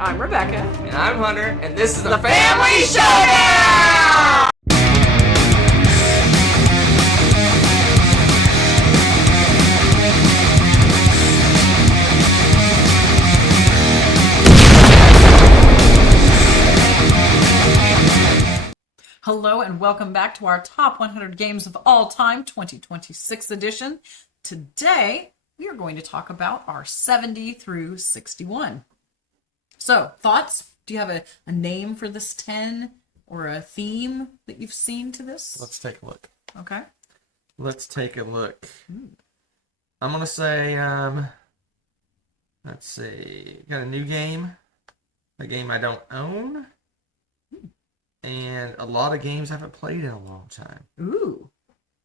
I'm Rebecca. And I'm Hunter, and this is the Family Showdown! Hello and welcome back to our Top 100 Games of All Time 2026 edition. Today, we are going to talk about our 70 through 61. So, thoughts? Do you have a name for this 10 or a theme that you've seen to this? Let's take a look. Okay. Let's take a look. I'm going to say, let's see, got a new game, a game I don't own, and a lot of games I haven't played in a long time. Ooh.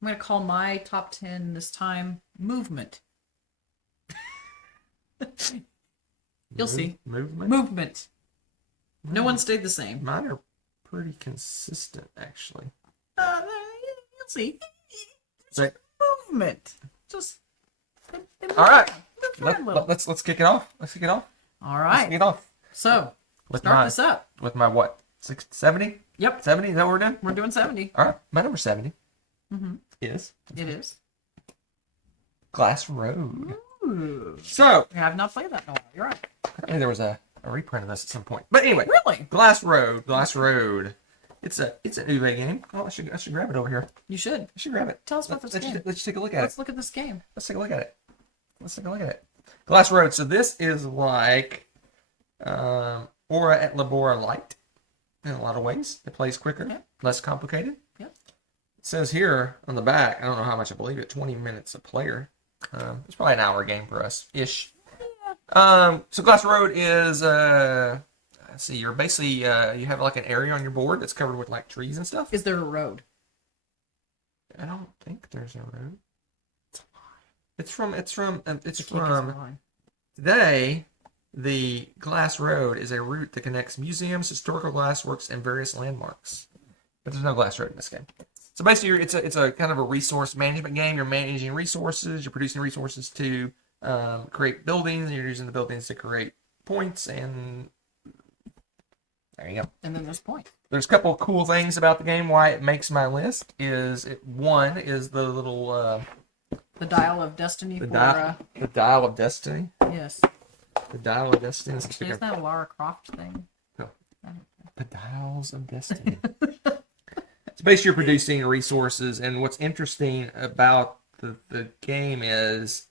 I'm going to call my top 10 this time Movement. You'll see. Movement. No one stayed the same. Mine are pretty consistent, actually. You'll see. It's Movement. Just. All right. Let's kick it off. All right. Let's kick it off. So, start this up. With my what? 70? Yep. 70? Is that what we're doing? We're doing 70. All right. My number 70 It is. Glass Road. Ooh. So, I have not played that in a while. You're right. apparently there was a reprint of this at some point. But anyway. Really? Glass Road. It's an Uwe game. Oh, I should grab it over here. You should. I should grab it. Tell us about this game. Let's take a look at Let's look at this game. Let's take a look at it. Glass Road. So this is like Ora et Labora Light in a lot of ways. It plays quicker, less complicated. Yep. It says here on the back, I don't know how much I believe it, 20 minutes a player. It's probably an hour game for us ish. So Glass Road is let's see, you're basically you have like an area on your board that's covered with like trees and stuff. Is there a road? I don't think there's a road. It's from today. The Glass Road is a route that connects museums, historical glassworks, and various landmarks. But there's no Glass Road in this game. So basically, it's a kind of a resource management game. You're managing resources. You're producing resources to create buildings. And you're using the buildings to create points. And there you go. And then there's points. There's a couple of cool things about the game. Why it makes my list is one is the little the Dial of Destiny. The Dial of Destiny. Yes. The Dial of Destiny. Isn't that a Lara Croft thing? No. The Dials of Destiny. It's basically you're producing resources, and what's interesting about the game is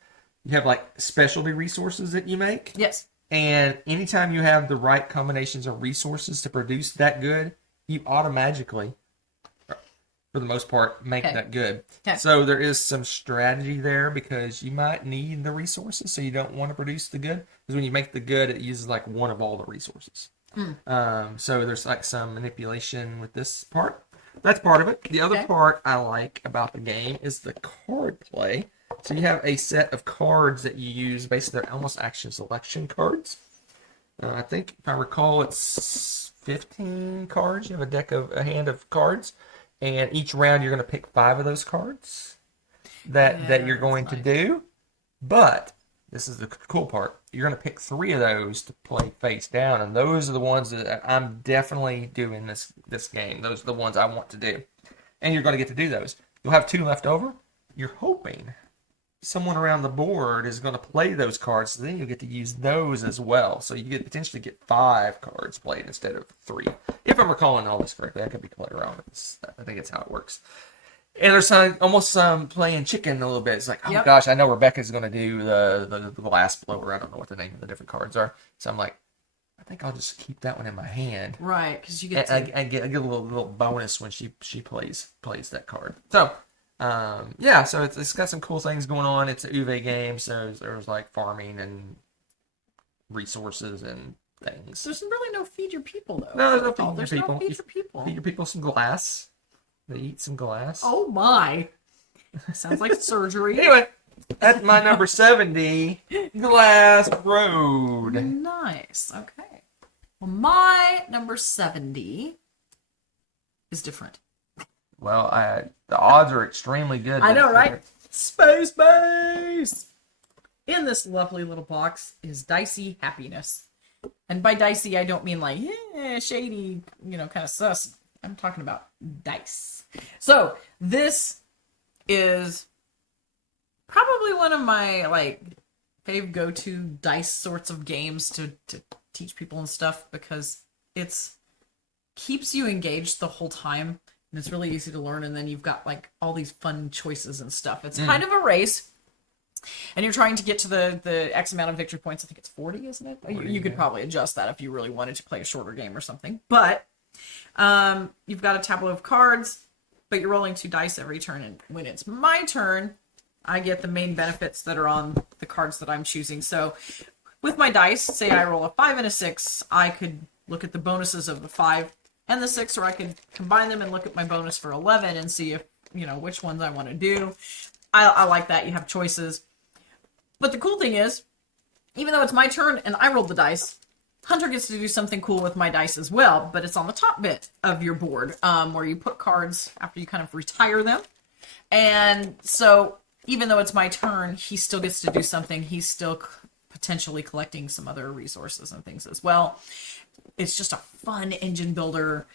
you have like specialty resources that you make. Yes. And anytime you have the right combinations of resources to produce that good, you automatically, for the most part, make that good. Okay. So there is some strategy there because you might need the resources, so you don't want to produce the good. Because when you make the good, it uses like one of all the resources. So there's like some manipulation with this part. That's part of it. The other part I like about the game is the card play. So you have a set of cards that you use. Basically, they're almost action selection cards. I think, if I recall, it's 15 cards. You have a hand of cards. And each round, you're going to pick 5 of those cards that you're going to do. But this is the cool part. You're going to pick 3 of those to play face down. And those are the ones that I'm definitely doing this game. Those are the ones I want to do. And you're going to get to do those. You'll have 2 left over. You're hoping someone around the board is going to play those cards. So then you'll get to use those as well. So you get potentially get 5 cards played instead of 3. If I'm recalling all this correctly. I could be completely wrong. I think it's how it works. And there's almost playing chicken a little bit. It's like, oh gosh, I know Rebecca's going to do the glass blower. I don't know what the name of the different cards are. So I'm like, I think I'll just keep that one in my hand. Right, because you get I get a little bonus when she plays that card. So, so it's got some cool things going on. It's an Uwe game, so there's like farming and resources and things. There's really no feed your people, though. No, there's no feed There's your people. No feed your people. Feed your people some glass. They eat some glass. Oh my! Sounds like surgery. Anyway, that's my number 70, Glass Road. Nice. Okay. Well, my number 70 is different. Well, the odds are extremely good. I know, right? Space Base! In this lovely little box is Dicey Happiness. And by dicey, I don't mean like shady, kind of sus. I'm talking about dice. So this is probably one of my like fave go-to dice sorts of games to teach people and stuff, because it's keeps you engaged the whole time, and it's really easy to learn, and then you've got like all these fun choices and stuff. It's kind of a race, and you're trying to get to the X amount of victory points. I think it's 40, isn't it? 40, you could probably adjust that if you really wanted to play a shorter game or something. But you've got a tableau of cards, but you're rolling 2 dice every turn, and when it's my turn, I get the main benefits that are on the cards that I'm choosing. So with my dice, say I roll a 5 and a 6, I could look at the bonuses of the 5 and the 6, or I could combine them and look at my bonus for 11 and see if, which ones I want to do. I like that. You have choices. But the cool thing is, even though it's my turn and I rolled the dice, Hunter gets to do something cool with my dice as well, but it's on the top bit of your board, where you put cards after you kind of retire them. And so even though it's my turn, he still gets to do something. He's still potentially collecting some other resources and things as well. It's just a fun engine builder.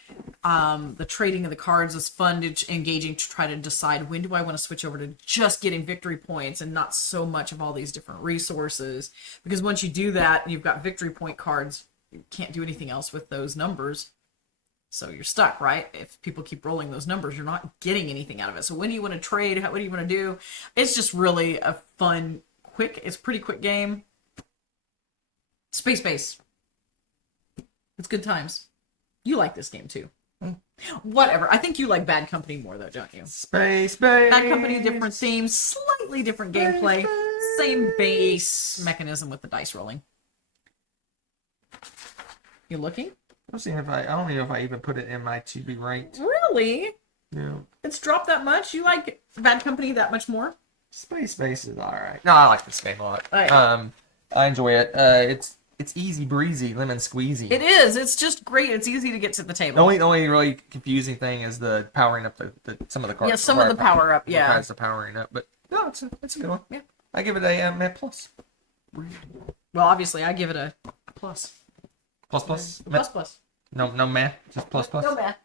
The trading of the cards is fun to engaging to try to decide, when do I want to switch over to just getting victory points and not so much of all these different resources. Because once you do that, you've got victory point cards. You can't do anything else with those numbers. So you're stuck, right? If people keep rolling those numbers, you're not getting anything out of it. So when do you want to trade? What do you want to do? It's just really a fun, it's pretty quick game. Space base. It's good times. You like this game too. Whatever. I think you like Bad Company more though, don't you? Space base. Bad Company, different themes, slightly different gameplay, same base mechanism with the dice rolling. You looking? I'm seeing if I don't even know if I even put it in my to be ranked. Really? Yeah. It's dropped that much? You like Bad Company that much more? Space base is alright. No, I like this game a lot. Right. I enjoy it. It's easy breezy, lemon squeezy. It is. It's just great. It's easy to get to the table. The only really confusing thing is the powering up the some of the cards. Yeah, some of the power up. Yeah, the powering up. But no, it's a good one. Yeah, I give it a plus. Well, obviously, I give it a plus. Plus. No math. Just plus. No math.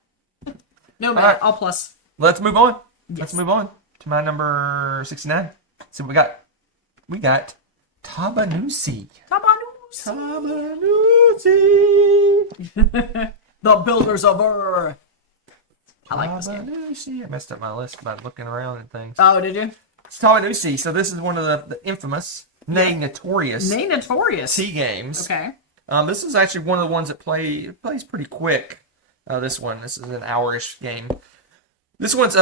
No math. All plus. Let's move on. Yes. Let's move on to my number 69. So we got Tabanusi. The Builders of Ur. I like this game. I messed up my list by looking around and things. Oh, did you? It's Tabanusi. So this is one of the infamous, notorious T games. Okay. This is actually one of the ones that plays pretty quick. This is an hour-ish game. This one's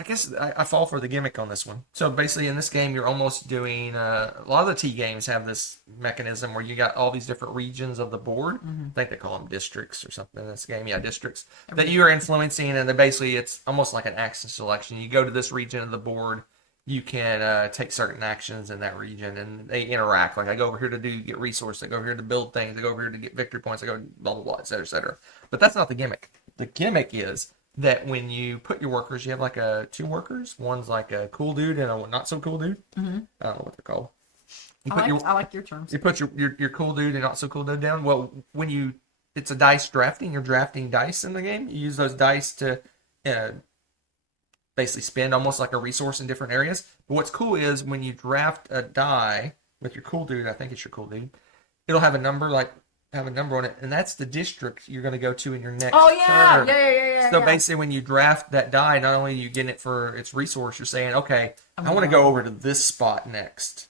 I guess I fall for the gimmick on this one. So basically in this game, you're almost doing, a lot of the T games have this mechanism where you got all these different regions of the board. Mm-hmm. I think they call them districts or something in this game. Yeah, districts. That you are influencing, and then basically it's almost like an action selection. You go to this region of the board, you can take certain actions in that region, and they interact. Like I go over here to get resources, I go over here to build things, I go over here to get victory points, I go blah, blah, blah, et cetera, et cetera. But that's not the gimmick. The gimmick is that when you put your workers, you have like 2 workers. One's like a cool dude and a not so cool dude. Mm-hmm. I don't know what they're called. I like your terms. You put your cool dude and not so cool dude down. Well, when it's a dice drafting, you're drafting dice in the game. You use those dice to basically spend almost like a resource in different areas. But what's cool is when you draft a die with your cool dude, I think it's your cool dude, it'll have a number on it, and that's the district you're going to go to in your next turn. Yeah. So basically, when you draft that die, not only are you getting it for its resource, you're saying, okay, I want to go over to this spot next.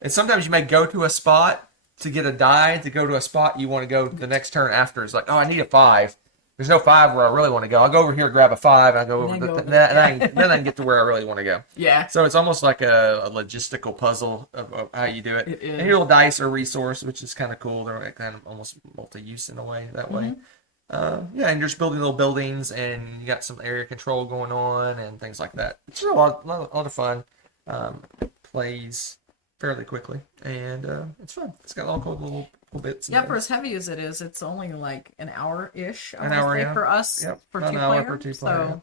And sometimes you may go to a spot to get a die to go to a spot you want to go the next turn after. It's like, oh, I need a 5. There's no 5 where I really want to go. I'll go over here, grab a 5, and I go over then I can get to where I really want to go. Yeah. So it's almost like a logistical puzzle of how you do it. It is. And your little dice are a resource, which is kind of cool. They're kind of almost multi-use in a way that way. And you're just building little buildings, and you got some area control going on and things like that. It's a lot of fun. Plays fairly quickly, and it's fun. It's got all cool little bits. Yeah, for as heavy as it is, it's only like an hour-ish. An hour, yeah. For us, yep. for an 2 hour player. for 2 player. So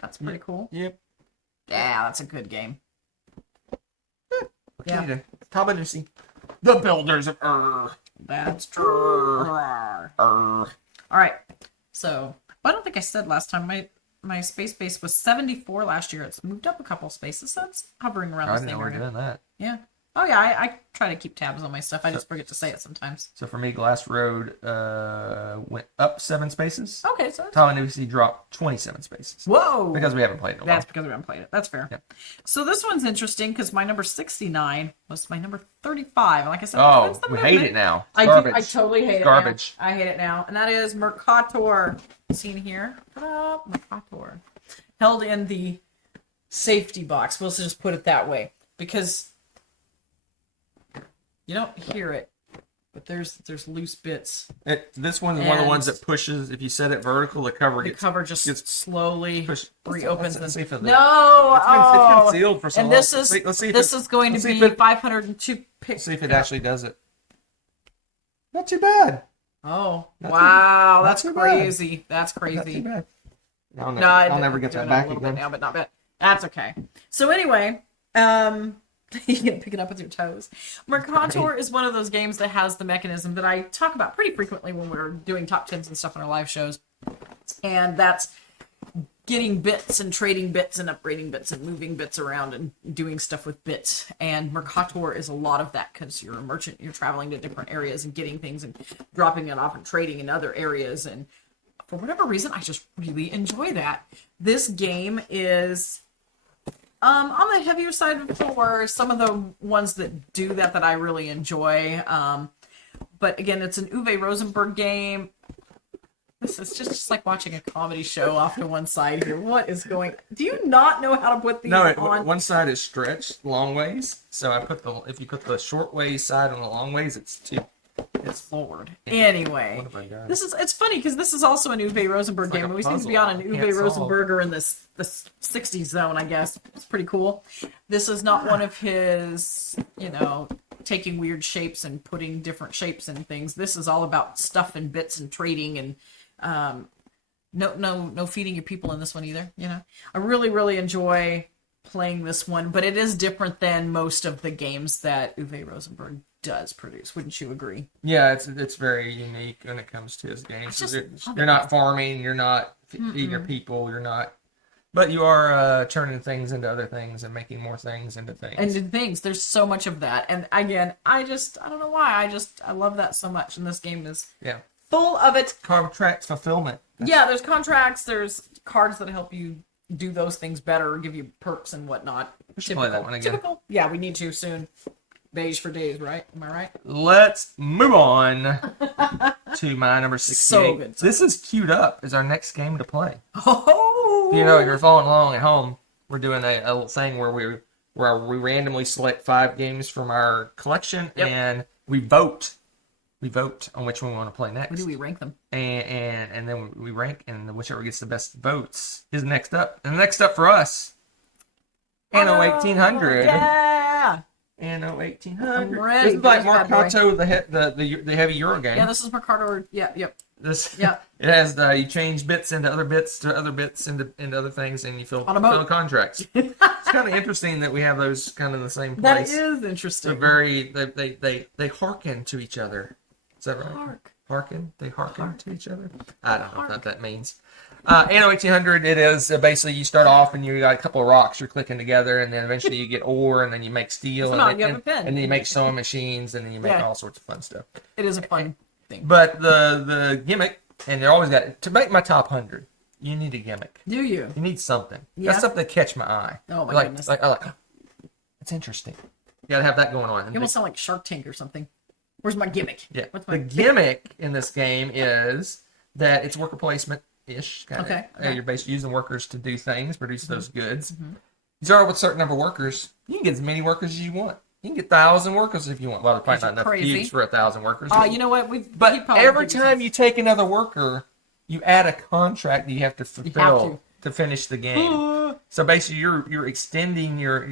that's pretty cool. Yep. Yeah, that's a good game. Yeah. Tabanusi. The builders of Ur. That's true. All right. So, I don't think I said last time my space base was 74 last year. It's moved up a couple spaces, so it's hovering around the same area. Doing that. Yeah. Oh yeah, I try to keep tabs on my stuff. I just forget to say it sometimes. So for me, Glass Road went up 7 spaces. Okay, so Tom and Lucy dropped 27 spaces. Whoa! Because we haven't played it in a while. That's because we haven't played it. That's fair. Yep. So this one's interesting because my number 69 was my number 35. And like I said, we hate it now. I totally hate it. Garbage. Now. I hate it now, and that is Mercator. Seen here, ta-da, Mercator, held in the safety box. We'll just put it that way because you don't hear it, but there's loose bits. This one is one of the ones that pushes. If you set it vertical, the cover gets slowly reopens. Let's see if no, it's been sealed for so long. And this is going to be 502 pixels. Let's see if it actually does it. Not too bad. Oh, wow, that's crazy. That's crazy. Not too bad. I'll never get that back again. Now, but not bad. That's okay. So anyway, you can pick it up with your toes. Mercator is one of those games that has the mechanism that I talk about pretty frequently when we're doing top 10s and stuff on our live shows. And that's getting bits and trading bits and upgrading bits and moving bits around and doing stuff with bits. And Mercator is a lot of that because you're a merchant, you're traveling to different areas and getting things and dropping it off and trading in other areas. And for whatever reason, I just really enjoy that. This game is on the heavier side for some of the ones that do that I really enjoy. But again, it's an Uwe Rosenberg game. This is just like watching a comedy show off to one side here. What is going? Do you not know how to put these on? One side is stretched long ways. So if you put the short ways side on the long ways, it's forward. Anyway, it's funny because this is also an Uwe Rosenberg game. We seem to be on an Uwe Rosenberger in this 60s zone, I guess. It's pretty cool. This is not one of his, taking weird shapes and putting different shapes in things. This is all about stuff and bits and trading and no feeding your people in this one either. I really, really enjoy playing this one, but it is different than most of the games that Uwe Rosenberg does produce. Wouldn't you agree? Yeah, it's very unique when it comes to his games. You're not farming, you're not feeding your people, you're not, but you are turning things into other things and making more things into things. There's so much of that, and again, I don't know why. I love that so much, and this game is full of it. Contract fulfillment. There's contracts. There's cards that help you do those things better, or give you perks and whatnot. We should play that one again. Typical. Yeah, we need to soon. Beige for days, right? Am I right? Let's move on to my number 68. So good. This is queued up as our next game to play. Oh! If you're following along at home, we're doing a little thing where we randomly select 5 games from our collection and we vote. We vote on which one we want to play next. When do we rank them? And then we rank, and whichever gets the best votes is next up. And next up for us, Anno 1800. Yeah! Anno 1800. Ready. This is like Mercato, the heavy Euro game. Yeah, this is Mercato. Yeah, yep. It has you change bits into other bits to other bits into other things, and you fill contracts. It's kind of interesting that we have those kind of in the same place. That is interesting. They're they hearken to each other. Is that right? Hearken. They hearken to each other. I don't know what that means. Anno 1800, it is basically you start off and you got a couple of rocks you're clicking together, and then eventually you get ore, and then you make steel, and then you make sewing machines, and then you make all sorts of fun stuff. It is a fun thing. But the gimmick, and they're always got to make my top 100. You need a gimmick. Do you? You need something. Yeah. That's something to catch my eye. Oh my goodness! It's interesting. You gotta have that going on. You almost sound like Shark Tank or something. Where's my gimmick? Yeah. The gimmick in this game is that it's worker placement-ish. Okay. You're basically using workers to do things, produce those goods. Mm-hmm. You start with a certain number of workers. You can get as many workers as you want. You can get 1,000 workers if you want. Well, there's probably not enough cubes for 1,000 workers. You know what? But every time you take another worker, you add a contract that you have to fulfill to finish the game. So basically, you're extending your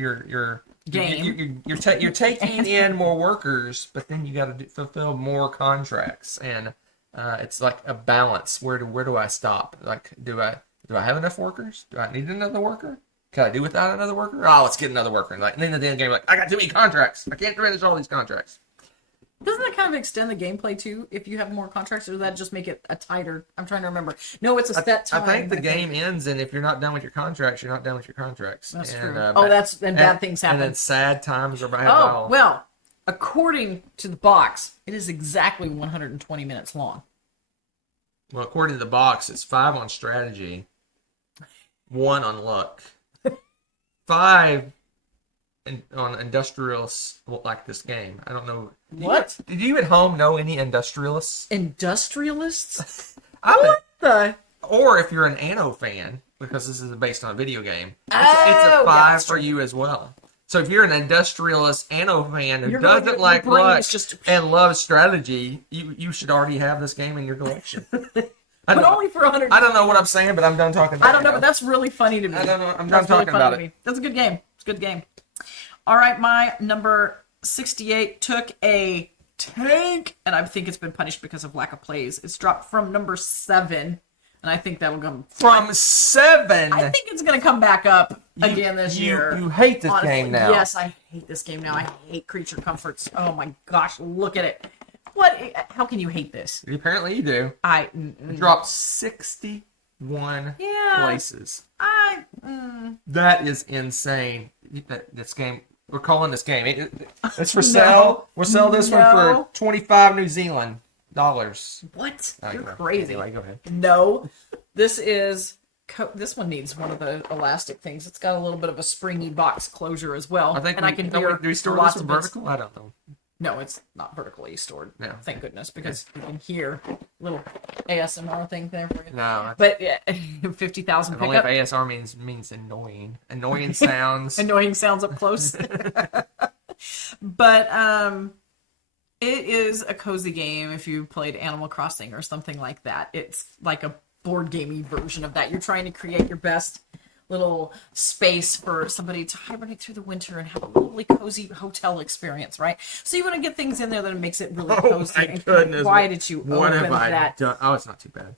game. You're taking in more workers, but then you got to fulfill more contracts, and it's like a balance. Where do I stop? Like, do I have enough workers? Do I need another worker? Can I do without another worker? Oh, let's get another worker. And then at the end of the game, I got too many contracts. I can't finish all these contracts. Doesn't that kind of extend the gameplay too? If you have more contracts, or does that just make it a tighter? I'm trying to remember. No, it's a set time. I think the game ends, and if you're not done with your contracts, you're not done with your contracts. That's and, true. Bad things happen. And then sad times are right. Oh well, according to the box, it is exactly 120 minutes long. Well, according to the box, it's 5 on strategy, 1 on luck, 5 on industrialists like this game. I don't know. What? Did you at home know any industrialists? Industrialists? What the? Or if you're an Anno fan, because this is based on a video game, it's Oh, a 5 that's for true. you as well. So if you're an industrialist Anno fan who Your doesn't like brain luck is just- and loves strategy, you should already have this game in your collection. But only for 100. I don't know what I'm saying, but I'm done talking about it. I don't know, but that's really funny to me. I don't know. I'm That's done really talking funny about to it. me. That's a good game. It's a good game. All right, my number 68 took a tank, and I think it's been punished because of lack of plays. It's dropped from number 7, and I think that'll come From 7. I think it's going to come back up again this year. You hate this Honestly, game now. Yes, I hate this game now. I hate Creature Comforts. Oh my gosh, look at it. What? How can you hate this? Apparently you do. It dropped 61 places. That is insane. This game, we're calling this game. It's for sale. We'll sell this one for 25 New Zealand dollars. What? You're Anyway, crazy. Anyway, go ahead. No, this is. This one needs one of the elastic things. It's got a little bit of a springy box closure as well. I can hear do we store lots this of in bits. vertical? I don't know. No, it's not vertically stored. No. Thank goodness, because you can hear little ASMR thing there for you. No. But yeah, 50,000 Only if pickup. ASR means annoying. Annoying sounds. Annoying sounds up close. But it is a cozy game if you played Animal Crossing or something like that. It's like a board gamey version of that. You're trying to create your best little space for somebody to hibernate through the winter and have a lovely cozy hotel experience, right? So you want to get things in there that makes it really cozy. My goodness. Why did you What open have I that? done? Oh, it's not too bad.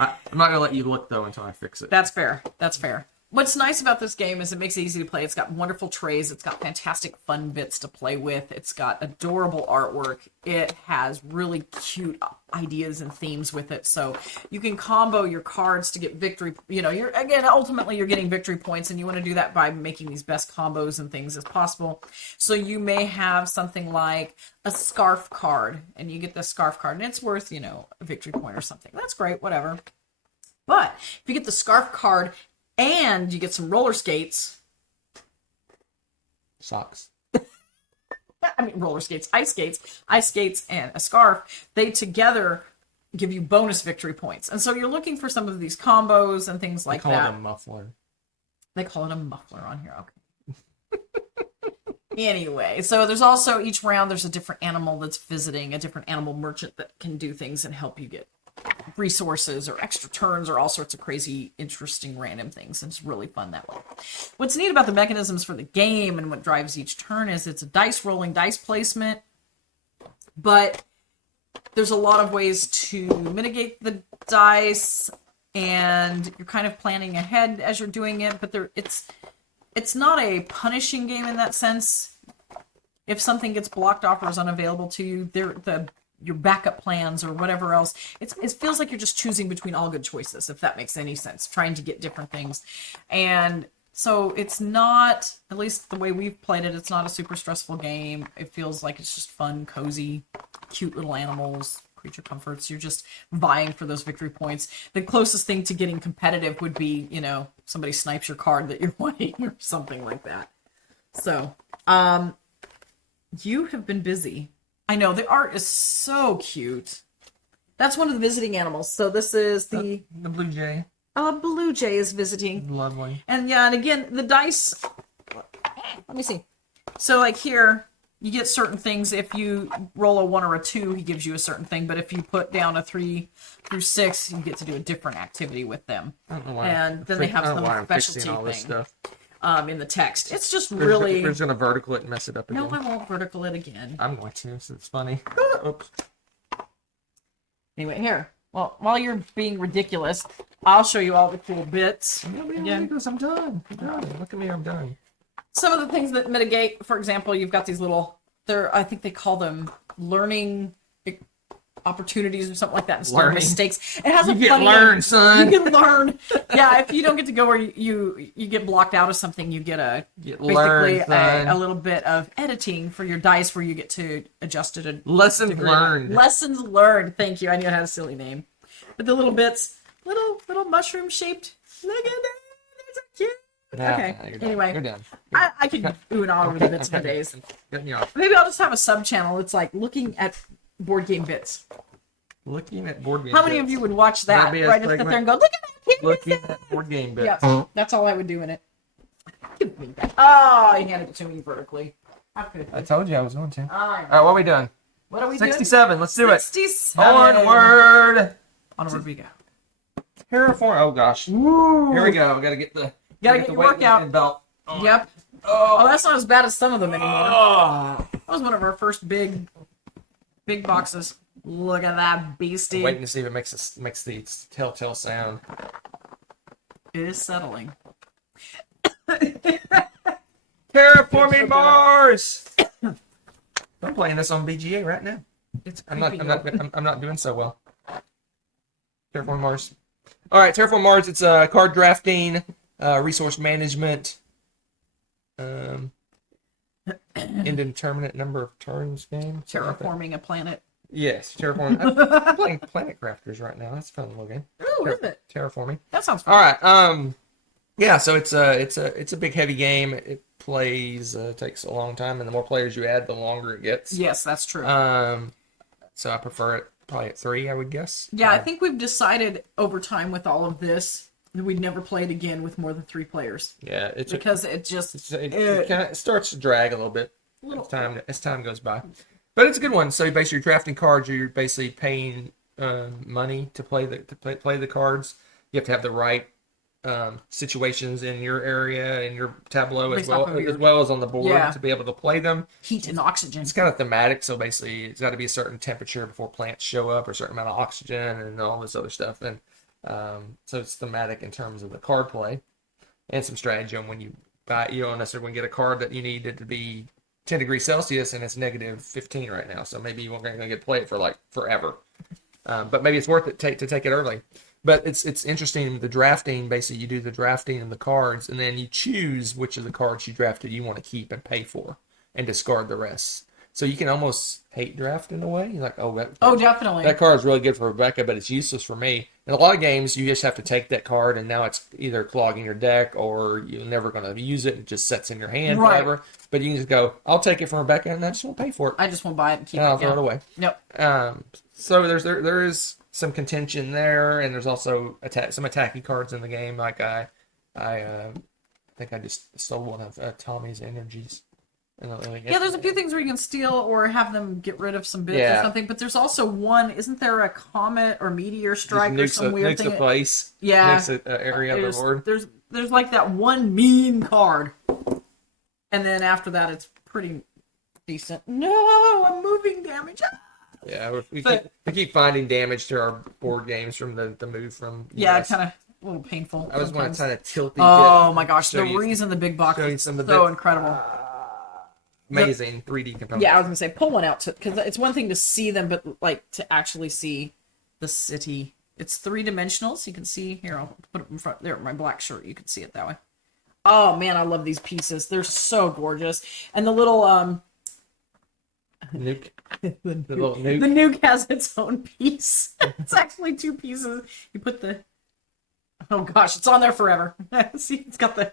I'm not going to let you look, though, until I fix it. That's fair. That's fair. What's nice about this game is it makes it easy to play. It's got wonderful trays. It's got fantastic fun bits to play with. It's got adorable artwork. It has really cute ideas and themes with it. So you can combo your cards to get victory. You know, ultimately you're getting victory points, and you want to do that by making these best combos and things as possible. So you may have something like a scarf card, and you get the scarf card, and it's worth, a victory point or something. That's great, whatever. But if you get the scarf card and you get some roller skates. Socks. I mean, roller skates, ice skates, and a scarf. They together give you bonus victory points. And so you're looking for some of these combos and things like that. They call it a muffler. They call it a muffler on here. Okay. Anyway, so there's also each round there's a different animal that's visiting, a different animal merchant that can do things and help you get resources or extra turns or all sorts of crazy, interesting, random things. And it's really fun that way. What's neat about the mechanisms for the game and what drives each turn is it's a dice rolling, dice placement, but there's a lot of ways to mitigate the dice, and you're kind of planning ahead as you're doing it, but it's not a punishing game in that sense. If something gets blocked off or is unavailable to you, your backup plans or whatever else, it feels like you're just choosing between all good choices, if that makes any sense, trying to get different things. And so it's not, at least the way we've played it, it's not a super stressful game. It feels like it's just fun, cozy, cute little animals, creature comforts. You're just vying for those victory points. The closest thing to getting competitive would be, somebody snipes your card that you're wanting or something like that. So, you have been busy. I know, the art is so cute. That's one of the visiting animals. So this is the blue jay. Blue jay is visiting. Lovely. And again, the dice, let me see. So like here, you get certain things. If you roll a 1 or a 2, he gives you a certain thing. But if you put down a 3 through 6, you get to do a different activity with them. I don't know why. And then they have some specialty all this thing stuff. In the text. It's just really... We're just going to vertical it and mess it up again. No, I won't vertical it again. I'm going to, so it's funny. Oops. Anyway, here. Well, while you're being ridiculous, I'll show you all the cool bits. I'm done. Look at me, I'm done. Some of the things that mitigate, for example, you've got these little I think they call them learning opportunities or something like that instead of mistakes. It has you a get funny learn, name. son. You can learn. Yeah, if you don't get to go where you get blocked out of something, you get basically a little bit of editing for your dice where you get to adjust it. Lessons learned. Lessons learned. Thank you. I knew it had a silly name. But the little bits, little mushroom shaped. Look at that. That's so cute. Okay. Anyway, you're done. I could ooh and ah over the bits for days. Get me off. Maybe I'll just have a sub channel. It's like looking at board game bits. Looking at board game. How many of you would watch that? Right, just sit there and go, look at that kid. Looking at board game bits. Yeah, that's all I would do in it. Give me that. Oh, he handed it to me vertically. I told you I was going to. All right, what are we doing? What are we doing? 67. Let's do it. 67. Onward. Onward we go. Terraform. Oh gosh. Ooh. Here we go. Gotta get the your workout belt. On. Yep. Oh, that's not as bad as some of them anymore. That was one of our first big boxes. Look at that beastie. I'm waiting to see if it makes the telltale sound. It is settling. Terraforming Mars. I'm playing this on BGA right now. I'm not doing so well. Terraform Mars. All right, Terraform Mars. It's a card drafting, resource management, indeterminate number of turns game. Terraforming a planet. Yes, terraforming. I'm playing Planet Crafters right now. That's fun looking. Ooh, is it? Terraforming. That sounds fun. All right. Yeah. So it's a big heavy game. It plays takes a long time, and the more players you add, the longer it gets. Yes, that's true. So I prefer it probably at 3, I would guess. Yeah, I think we've decided over time with all of this that we'd never play it again with more than 3 players. Yeah, it starts to drag a little bit as time goes by. But it's a good one. So basically, you're drafting cards. You're basically paying money to play the cards. You have to have the right situations in your area, in your tableau, as well as on the board to be able to play them. Heat and oxygen. It's kind of thematic. So basically, it's got to be a certain temperature before plants show up, or a certain amount of oxygen, and all this other stuff. And so it's thematic in terms of the card play and some strategy on when you buy. You don't necessarily get a card that you need it to be 10 degrees Celsius and it's negative 15 right now, so maybe you won't going to get to play it for like forever. But maybe it's worth it to take it early. But it's interesting, the drafting. Basically, you do the drafting of the cards, and then you choose which of the cards you drafted you want to keep and pay for, and discard the rest. So you can almost hate draft in a way. You're like, definitely. That card is really good for Rebecca, but it's useless for me. In a lot of games, you just have to take that card, and now it's either clogging your deck, or you're never going to use it. It just sits in your hand forever. But you can just go, I'll take it from Rebecca, and I just won't pay for it. I just won't buy it and keep it. I'll throw it away. Yep. So there is some contention there, and there's also some attacky cards in the game. Like I think I just stole one of Tommy's energies. There's a few things where you can steal or have them get rid of some bits or something, but there's also one, isn't there a comet or meteor strike or some weird thing? Nukes a place. Yeah. Nukes an area of the board. There's like that one mean card. And then after that, it's pretty decent. No, I'm moving damage. Yeah, we keep finding damage to our board games from the move from US. Yeah, kind of a little painful. I was going to kind of tilt the Oh my gosh, the reason the big box is so incredible. Amazing 3D components. Yeah, I was gonna say pull one out because it's one thing to see them, but like to actually see the city. It's 3-dimensional, so you can see here. I'll put it in front there. My black shirt, you can see it that way. Oh man, I love these pieces. They're so gorgeous, and the little nuke. the little nuke. The nuke has its own piece. It's actually 2 pieces. You put the. Oh gosh, it's on there forever. See, it's got the.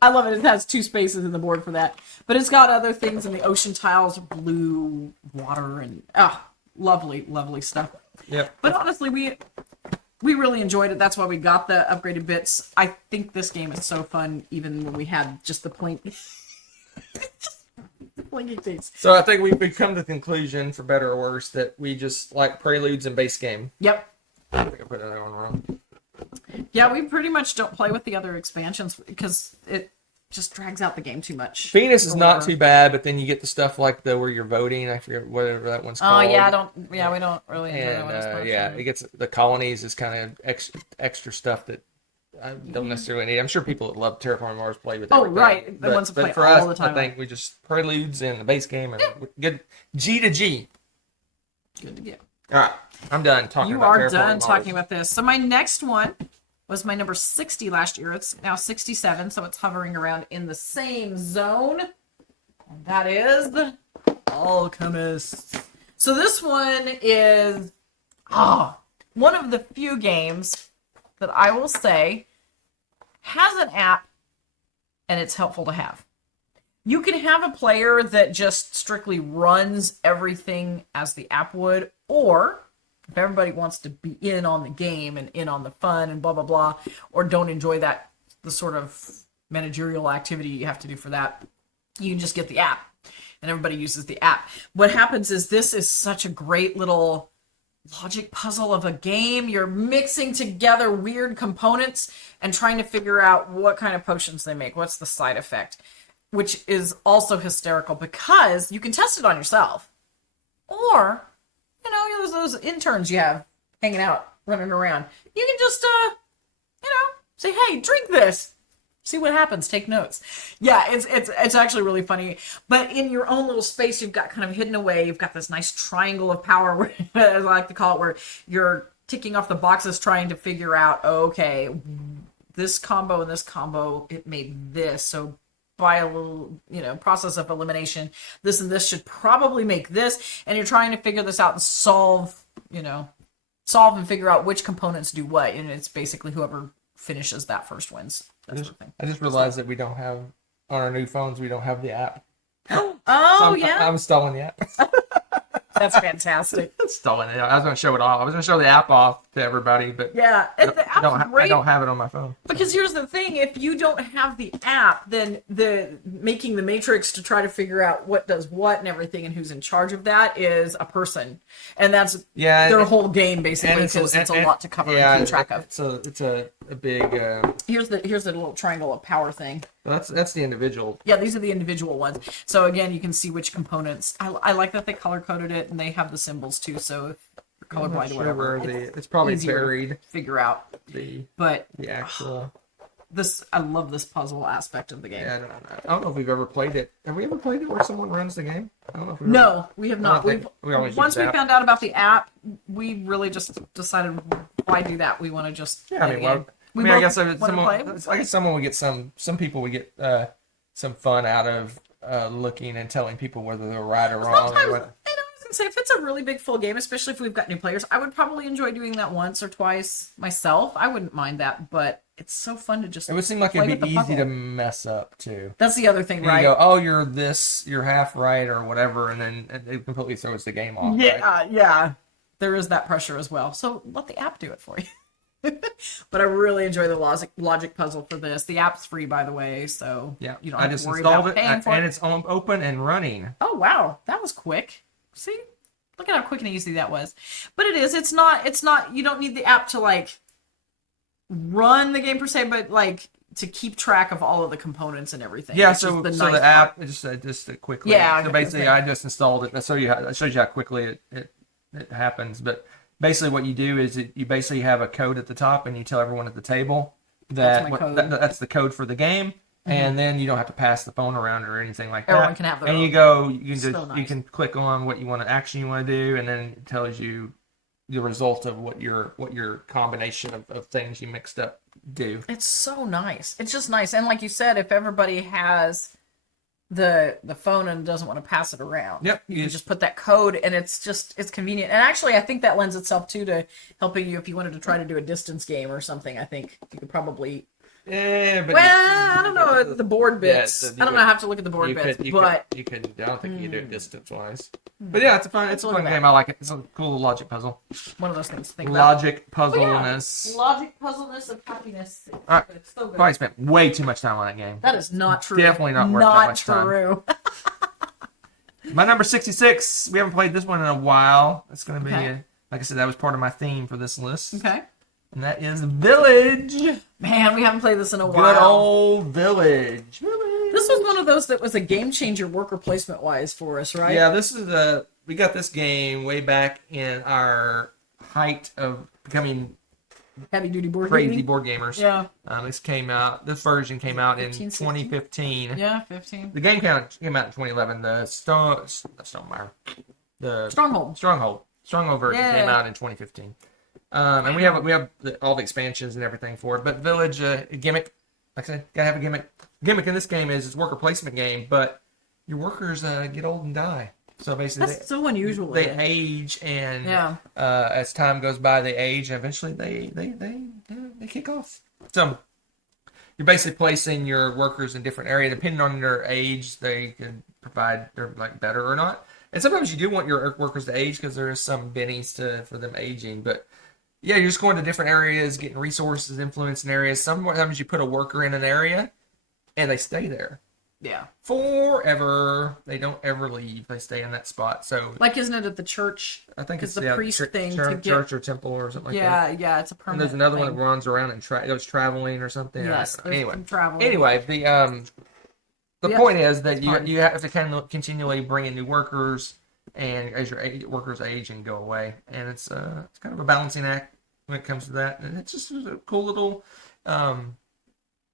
I love it. It has 2 spaces in the board for that, but it's got other things in the ocean tiles, blue water, and lovely, lovely stuff. Yep. But honestly, we really enjoyed it. That's why we got the upgraded bits. I think this game is so fun, even when we had just the plink. Blinking things. So I think we've come to the conclusion, for better or worse, that we just like Preludes and base game. Yep. I think I put that one wrong. Yeah, we pretty much don't play with the other expansions because it just drags out the game too much. Venus is not too bad, but then you get the stuff like where you're voting. I forget whatever that one's called. Oh yeah, we don't really enjoy that one as much. It gets the colonies is kind of extra stuff that I don't necessarily need. I'm sure people that love Terraforming Mars play with everything. Right. The ones that play for all us, the time. I think we just preludes and the base game and good G to G. Good to go. All right, I'm done talking about Terraforming Mars. You are done talking about this. So my next one was my number 60 last year. It's now 67, so it's hovering around in the same zone. And that is the Alchemists. So this one is one of the few games that I will say has an app and it's helpful to have. You can have a player that just strictly runs everything as the app would, or if everybody wants to be in on the game and in on the fun and blah, blah, blah, or don't enjoy the sort of managerial activity you have to do for that, you can just get the app and everybody uses the app. What happens is this is such a great little logic puzzle of a game. You're mixing together weird components and trying to figure out what kind of potions they make. What's the side effect? Which is also hysterical because you can test it on yourself. Or, those interns you have hanging out, running around. You can just, say, hey, drink this. See what happens. Take notes. Yeah, it's actually really funny. But in your own little space, you've got kind of hidden away. You've got this nice triangle of power, as I like to call it, where you're ticking off the boxes trying to figure out, okay, this combo and this combo, it made this. So by a little, process of elimination, this and this should probably make this. And you're trying to figure this out and solve and figure out which components do what. And it's basically whoever finishes that first wins. I just realized that we don't have, on our new phones, we don't have the app. I'm installing the app. That's fantastic. Installing it. I was going to show it off. I was going to show the app off to everybody, but yeah, and the app's great. I don't have it on my phone. Because here's the thing: if you don't have the app, then the making the matrix to try to figure out what does what and everything, and who's in charge of that is a person, and that's their whole game basically. Because it's a lot to cover and keep track of. It's a big. Here's the little triangle of power thing. That's the individual. Yeah, these are the individual ones. So again, you can see which components. I like that they color coded it, and they have the symbols too. So if you're colorblind or whatever, it's probably buried. To figure out the actual. I love this puzzle aspect of the game. Yeah, I don't know if we've ever played it. Have we ever played it where someone runs the game? I don't know if we have not. Once we found out about the app, we really just decided, why do that? We want to just play the game. I guess someone would get some people would get some fun out of looking and telling people whether they're right or wrong. I was gonna say, if it's a really big full game, especially if we've got new players, I would probably enjoy doing that once or twice myself. I wouldn't mind that, but it's so fun to just. It would seem like it'd be easy to mess up too. That's the other thing, and right? You go, you're half right or whatever, and then it completely throws the game off. Yeah, right? Yeah. There is that pressure as well. So let the app do it for you. But I really enjoy the logic puzzle for this. The app's free, by the way, so you don't have to worry about paying for it. And it's open and running. Oh wow, that was quick. See, look at how quick and easy that was. But it is. It's not. You don't need the app to like run the game per se, but like to keep track of all of the components and everything. Yeah. So the app just quickly. Yeah. So basically, I just installed it. That shows you how quickly it happens, but. Basically, what you do is you basically have a code at the top, and you tell everyone at the table that's the code for the game, and then you don't have to pass the phone around or anything like that. Everyone can have their own. And you can click on what action you want to do, and then it tells you the result of what your combination of things you mixed up do. It's so nice. It's just nice, and like you said, if everybody has the phone and doesn't want to pass it around. Yep. You can just put that code and it's convenient. And actually I think that lends itself to helping you if you wanted to try to do a distance game or something. I think you could probably I don't know the board bits. I don't know. I have to look at the board bits, but you could. I don't think you do it distance wise. But yeah, it's a fun game. I like it. It's a cool logic puzzle. One of those things to think about. Logic puzzleness. Logic puzzleness of happiness. All right. It's so good. Probably spent way too much time on that game. That is not true. Definitely not worth that much time. Not true. My number 66. We haven't played this one in a while. It's going to be, like I said, that was part of my theme for this list. Okay. And that is Village. Man, we haven't played this in a while. Good old Village. This was one of those that was a game changer worker placement wise for us, right? Yeah, we got this game way back in our height of becoming heavy duty board crazy gaming. board gamers. Yeah. This version came out in 15, 2015. Yeah, 15. The game came out in 2011. The Stronghold version came out in 2015. And we have all the expansions and everything for it. But Village gimmick, like I said, gotta have a gimmick. Gimmick in this game is it's a worker placement game, but your workers get old and die. So basically, that's so unusual. They age, and as time goes by, they age, and eventually they kick off. So you're basically placing your workers in different areas. Depending on their age, they can provide they're like better or not. And sometimes you do want your workers to age because there is some bennies for them aging. But yeah, you're just going to different areas, getting resources, influencing areas. Sometimes you put a worker in an area, and they stay there. Yeah. Forever. They don't ever leave. They stay in that spot. So, like, isn't it at the church? I think it's the priest thing to get church or temple or something like that. Yeah, it's a permanent. And there's another thing. one that runs around and goes traveling or something. Yes, anyway, traveling. Anyway, the point is that you have to kind of continually bring in new workers, and as your workers age and go away, and it's kind of a balancing act when it comes to that. And it's just a cool little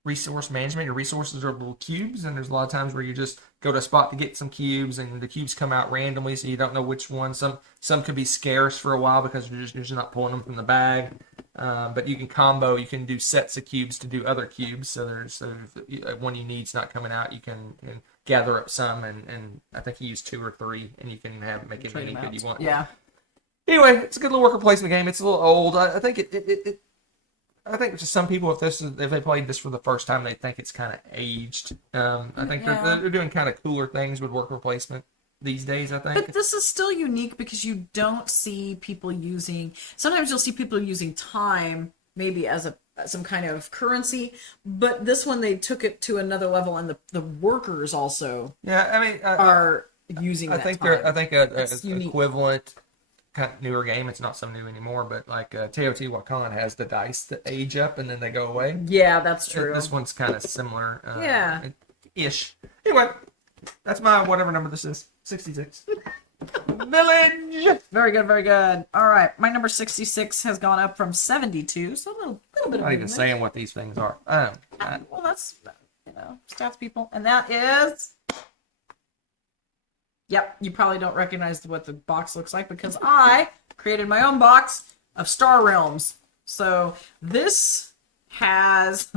resource management. Your resources are little cubes, and there's a lot of times where you just go to a spot to get some cubes, and the cubes come out randomly, so you don't know which one. Some could be scarce for a while because you're just not pulling them from the bag. But you can combo. You can do sets of cubes to do other cubes. So there's one you need's not coming out. You can gather up some, and I think you use 2 or 3, and you can make it any good you want. Yeah. Anyway, it's a good little worker placement game. It's a little old. I think I think to some people, if they played this for the first time, they think it's kind of aged. I think they're doing kind of cooler things with worker placement these days, I think. But this is still unique because you don't see people using. Sometimes you'll see people using time, maybe as some kind of currency. But this one, they took it to another level, and the workers also. Yeah, I mean, are using. I think an equivalent. Kind of newer game. It's not so new anymore, but like Teotihuacan has the dice that age up and then they go away. Yeah, that's true. This one's kind of similar. Ish. Anyway, that's my whatever number this is. 66. Village. Very good, very good. All right, my number 66 has gone up from 72, so a little bit of not even saying what these things are. Well, that's stats people, and that is. Yep, you probably don't recognize what the box looks like because I created my own box of Star Realms. So this has,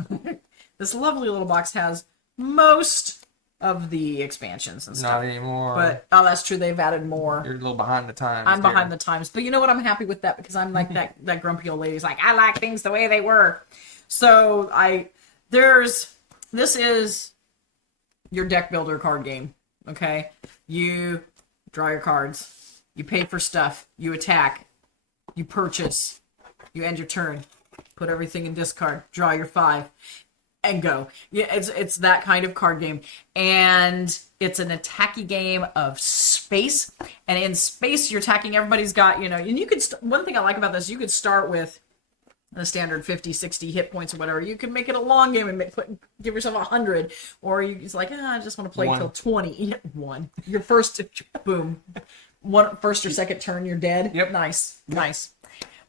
this lovely little box has most of the expansions and stuff. Not anymore. But, that's true, they've added more. You're a little behind the times. I'm behind the times. But you know what, I'm happy with that because I'm like that grumpy old lady's like, I like things the way they were. So this is your deck builder card game. Okay, you draw your cards, you pay for stuff, you attack, you purchase, you end your turn, put everything in discard, draw your 5, and go. Yeah, it's that kind of card game, and it's an attacky game of space. And in space, you're attacking. Everybody's got and you could. One thing I like about this, you could start with the standard 50, 60 hit points or whatever. You can make it a long game and give yourself 100, or you just like, I just want to play till 20. One. Your first, boom. First or second turn, you're dead. Yep. Nice.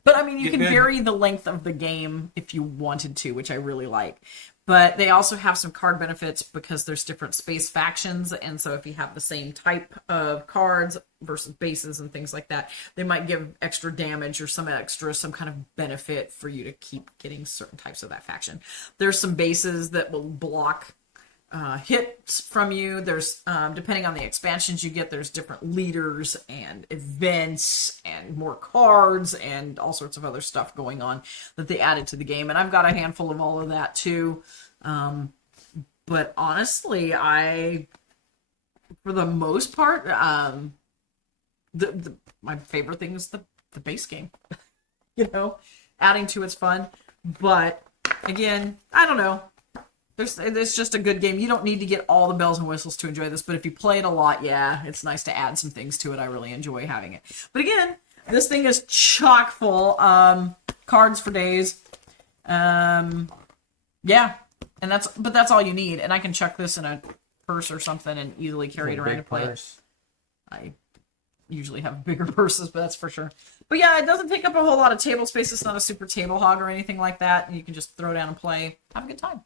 But I mean, you can vary the length of the game if you wanted to, which I really like. But they also have some card benefits because there's different space factions. And so if you have the same type of cards versus bases and things like that, they might give extra damage or some kind of benefit for you to keep getting certain types of that faction. There's some bases that will block hits from you. There's depending on the expansions you get, there's different leaders and events and more cards and all sorts of other stuff going on that they added to the game. And I've got a handful of all of that too. But honestly, for the most part, my favorite thing is the base game. Adding to it's fun. But again, I don't know. It's just a good game. You don't need to get all the bells and whistles to enjoy this, but if you play it a lot, yeah, it's nice to add some things to it. I really enjoy having it. But again, this thing is chock full. Cards for days. Yeah. And that's all you need. And I can chuck this in a purse or something and easily carry it around to play it. usually have bigger purses, but that's for sure. But yeah, it doesn't take up a whole lot of table space. It's not a super table hog or anything like that. And you can just throw down and play. Have a good time.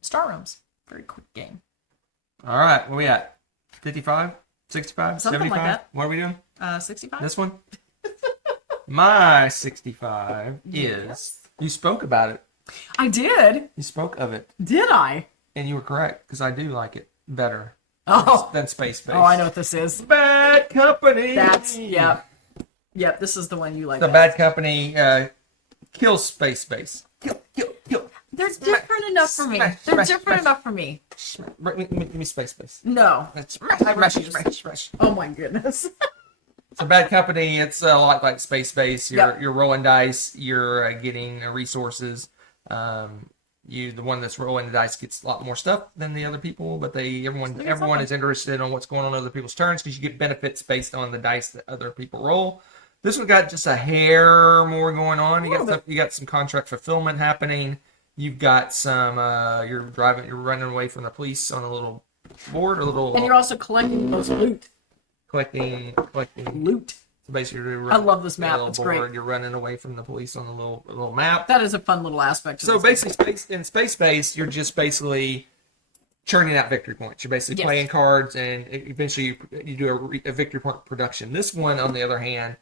Star Realms. Very quick game. All right. What we at? 55? 65? Something 75? like that. What are we doing? 65? This one? My 65 Yes. is... You spoke about it. I did. You spoke of it. Did I? And you were correct, because I do like it better than Space Base. Oh, I know what this is. Bad Company! Yep. Yep, this is the one you like. The Bad Company kills Space Base. Kill. They're different enough for me. They're different enough for me. Give me Space Base. No. Smash. Oh my goodness. So Bad Company, it's a lot like Space Base. You're rolling dice. You're getting resources. The one that's rolling the dice gets a lot more stuff than the other people, but everyone is interested on what's going on other people's turns because you get benefits based on the dice that other people roll. This one got just a hair more going on. You got some contract fulfillment happening. You've got some you're running away from the police on a little board, and you're also collecting most loot. Collecting loot. So basically, I love this map. It's great. You're running away from the police on a little map. That is a fun little aspect. So basically, Space Base, you're just basically churning out victory points. You're basically playing cards, and eventually you do a victory point production. This one, on the other hand,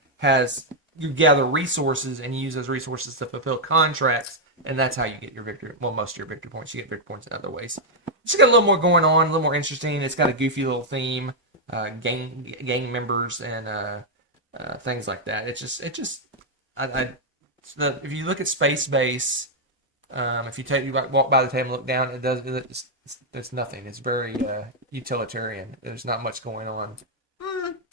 you gather resources and you use those resources to fulfill contracts, and that's how you get your victory. Well, most of your victory points. You get victory points in other ways. It's got a little more going on, a little more interesting. It's got a goofy little theme, gang members and things like that. If you look at Space Base, if you walk by the table and look down, it's nothing. It's very utilitarian. There's not much going on.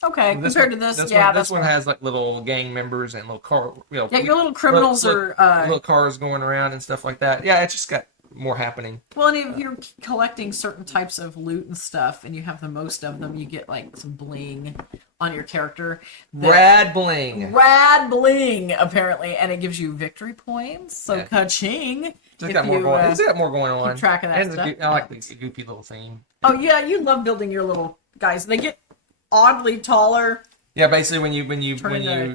Okay, compared to this, this one has like little gang members and little car, your little criminals little cars going around and stuff like that. Yeah, it's just got more happening. Well, and if you're collecting certain types of loot and stuff, and you have the most of them, you get like some bling on your character. Rad bling, apparently, and it gives you victory points. So ka-ching! It's got more going on. Keep track of that stuff. I like this goofy little theme. Oh yeah, you love building your little guys. They get oddly taller. Yeah, basically when you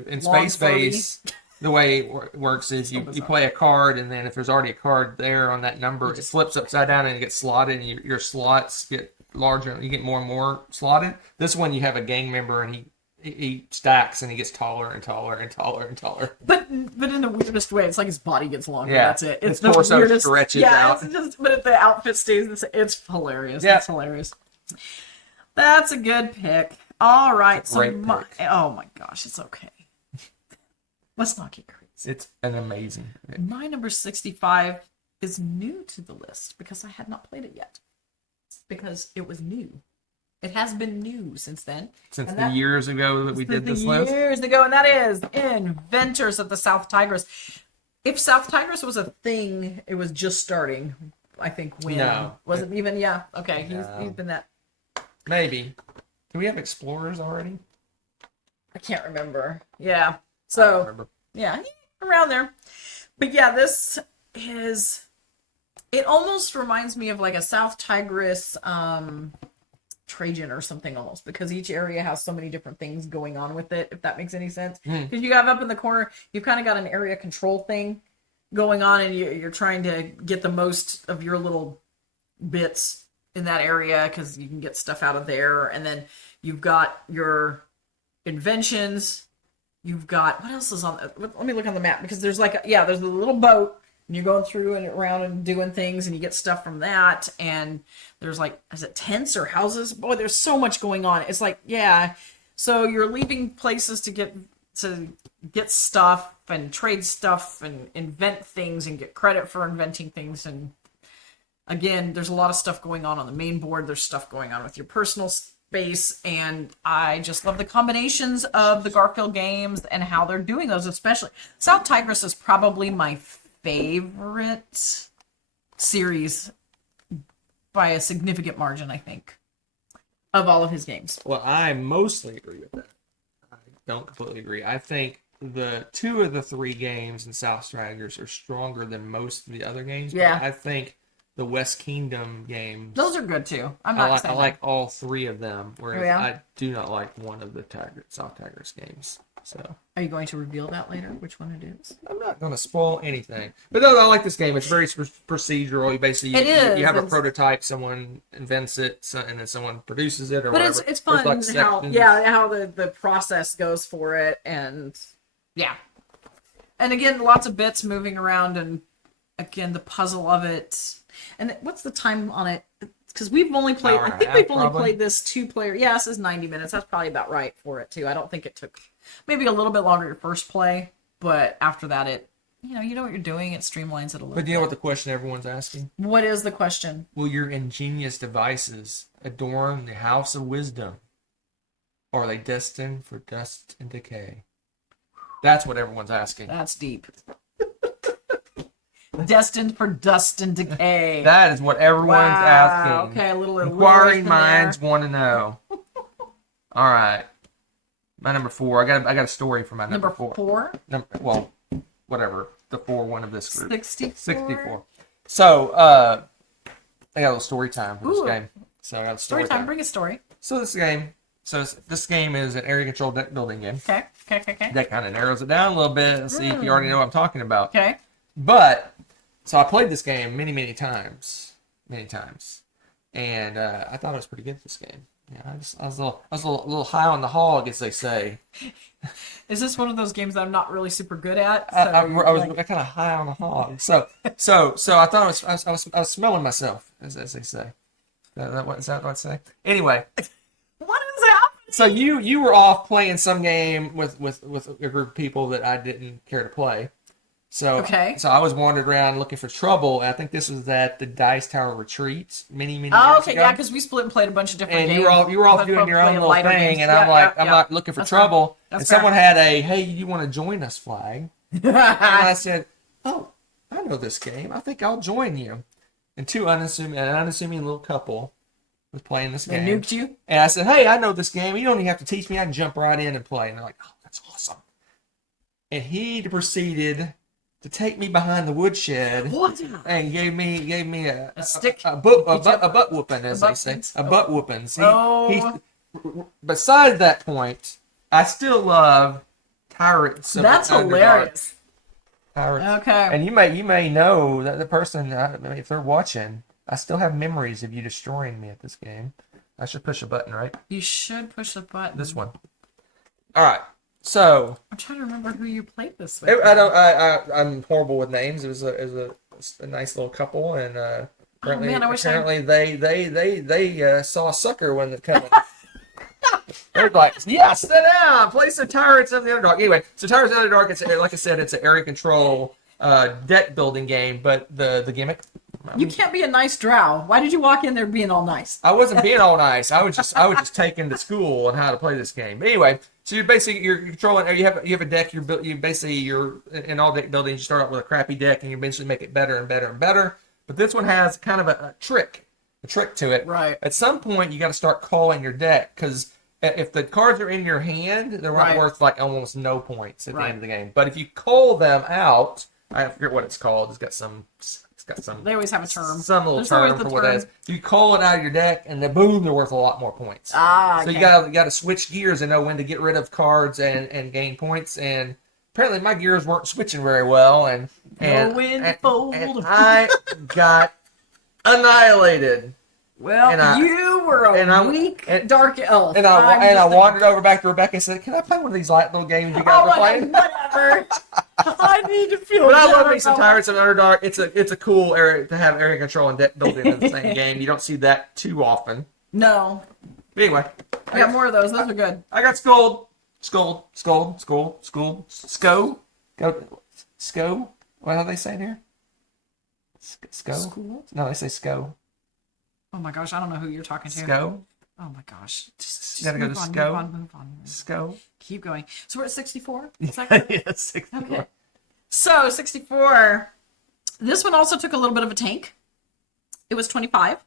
in Space Base, the way it works is you play a card, and then if there's already a card there on that number, it flips upside down and it gets slotted, and your slots get larger. You get more and more slotted. This one you have a gang member, and he stacks, and he gets taller and taller and taller and taller. But in the weirdest way, it's like his body gets longer. Yeah, that's it. It's the torso stretches out. But if the outfit stays the same, it's hilarious. Yeah. It's hilarious. That's a good pick. All right. Oh my gosh, it's okay. Let's not get crazy. It's an amazing pick. My number 65 is new to the list because I had not played it yet. Because it was new. It has been new since then. Since the years ago that we did this list? Years ago, and that is Inventors of the South Tigris. If South Tigris was a thing, it was just starting, I think, when. No. Was it even? Yeah. Okay. No. He's been that. Maybe. Do we have Explorers already? I can't remember. Yeah. I don't So, remember. yeah, around there. But yeah, this is. It almost reminds me of like a South Tigris Trajan or something almost, because each area has so many different things going on with it, if that makes any sense. Because you have up in the corner, you've kind of got an area control thing going on, and you're trying to get the most of your little bits in that area because you can get stuff out of there. And then you've got your inventions. You've got, what else is on? Let me look on the map, because there's there's a little boat, and you're going through and around and doing things, and you get stuff from that. And there's is it tents or houses? Boy, there's so much going on. It's so you're leaving places to get stuff and trade stuff and invent things and get credit for inventing things. And again, there's a lot of stuff going on the main board. There's stuff going on with your personal space, and I just love the combinations of the Garfield games and how they're doing those. Especially South Tigris is probably my favorite series by a significant margin, I think, of all of his games. Well, I mostly agree with that. I don't completely agree. I think the 2 of the 3 games in South Tigris are stronger than most of the other games. Yeah. But I think the West Kingdom games. Those are good too. I like all three of them, whereas yeah? I do not like one of the Soft Tigers games. So, are you going to reveal that later? Which one it is? I'm not going to spoil anything. But no, I like this game. It's very procedural. You basically you have a prototype, someone invents it, and then someone produces it, or but whatever. It's fun how the process goes for it, and yeah. And again, lots of bits moving around, and again, the puzzle of it. And what's the time on it? Because we've only played, I think we've only played this 2-player. Yeah, this is 90 minutes. That's probably about right for it, too. I don't think it took maybe a little bit longer your first play, but after that, you know what you're doing. It streamlines it a little bit. But do you know what the question everyone's asking? What is the question? Will your ingenious devices adorn the house of wisdom? Or are they destined for dust and decay? That's what everyone's asking. That's deep. Destined for dust and decay. That is what everyone's asking. Okay, a little inquiring minds want to know. All right, my number 4. I got a story for my number 4. Well, whatever the 4-1 of this group. 64. So, I got a little story time for this game. So I got a story time. Bring a story. So this game is an area control deck building game. Okay. That kind of narrows it down a little bit and see if you already know what I'm talking about. Okay. But, so I played this game many times. And I thought I was pretty good at this game. Yeah, I was a little high on the hog, as they say. Is this one of those games that I'm not really super good at? So I was kind of high on the hog. So I thought I was smelling myself, as they say. Is that what I say? Anyway. What is happening? So you were off playing some game with a group of people that I didn't care to play. So I was wandering around looking for trouble. And I think this was at the Dice Tower Retreat many years ago. Yeah, because we split and played a bunch of different games. And you were off doing your own little thing, and I'm not looking for trouble. And someone had a, hey, you want to join us flag? And I said, oh, I know this game. I think I'll join you. And an unassuming little couple was playing this game. They nuked you? And I said, hey, I know this game. You don't even have to teach me. I can jump right in and play. And they're like, oh, that's awesome. And he proceeded to take me behind the woodshed. What? And gave me a stick, a butt whooping, as they say, a butt whooping. Besides that point, I still love Pirates of That's the Underdark. hilarious. Pirates. Okay. And you may know that the person, if they're watching, I still have memories of you destroying me at this game. I should push a button, right? You should push a button. This one. All right. So I'm trying to remember who you played this with. I'm horrible with names. It was a nice little couple, and apparently they saw a sucker when it came. They're like, yeah, sit down, play some Tyrants of the Underdark. Anyway, so Tyrants of the Underdark, it's like I said, it's an area control deck building game, but the gimmick. You can't be a nice drow. Why did you walk in there being all nice? I wasn't being all nice. I was just taken to school on how to play this game. But anyway, so you're controlling. You have a deck. You're in all deck buildings. You start out with a crappy deck, and you eventually make it better and better and better. But this one has kind of a trick to it. Right. At some point, you got to start calling your deck, because if the cards are in your hand, they're worth like almost no points at the end of the game. But if you call them out, I forget what it's called. It's got some. They always have a term. Some little term for what that is. You call it out of your deck, and then boom, they're worth a lot more points. So you got to switch gears and know when to get rid of cards and gain points. And apparently, my gears weren't switching very well, and I got annihilated. Well, you were a weak dark elf. And I wandered over back to Rebecca and said, "Can I play one of these light little games you guys are playing?" Whatever. I need to feel. But I love me some Tyrants of Underdark. It's a cool area to have area control and deck building in the same game. You don't see that too often. No. But anyway, I got more of those. Those are good. I got Skull. What are they saying here? Sko? No, they say Sko. Oh my gosh, I don't know who you're talking to. Sko? Oh my gosh. Just gotta go to Sko. Move on. Sko? Keep going. So we're at 64? Is that correct? Yeah, 64. Okay. So 64. This one also took a little bit of a tank. It was 25.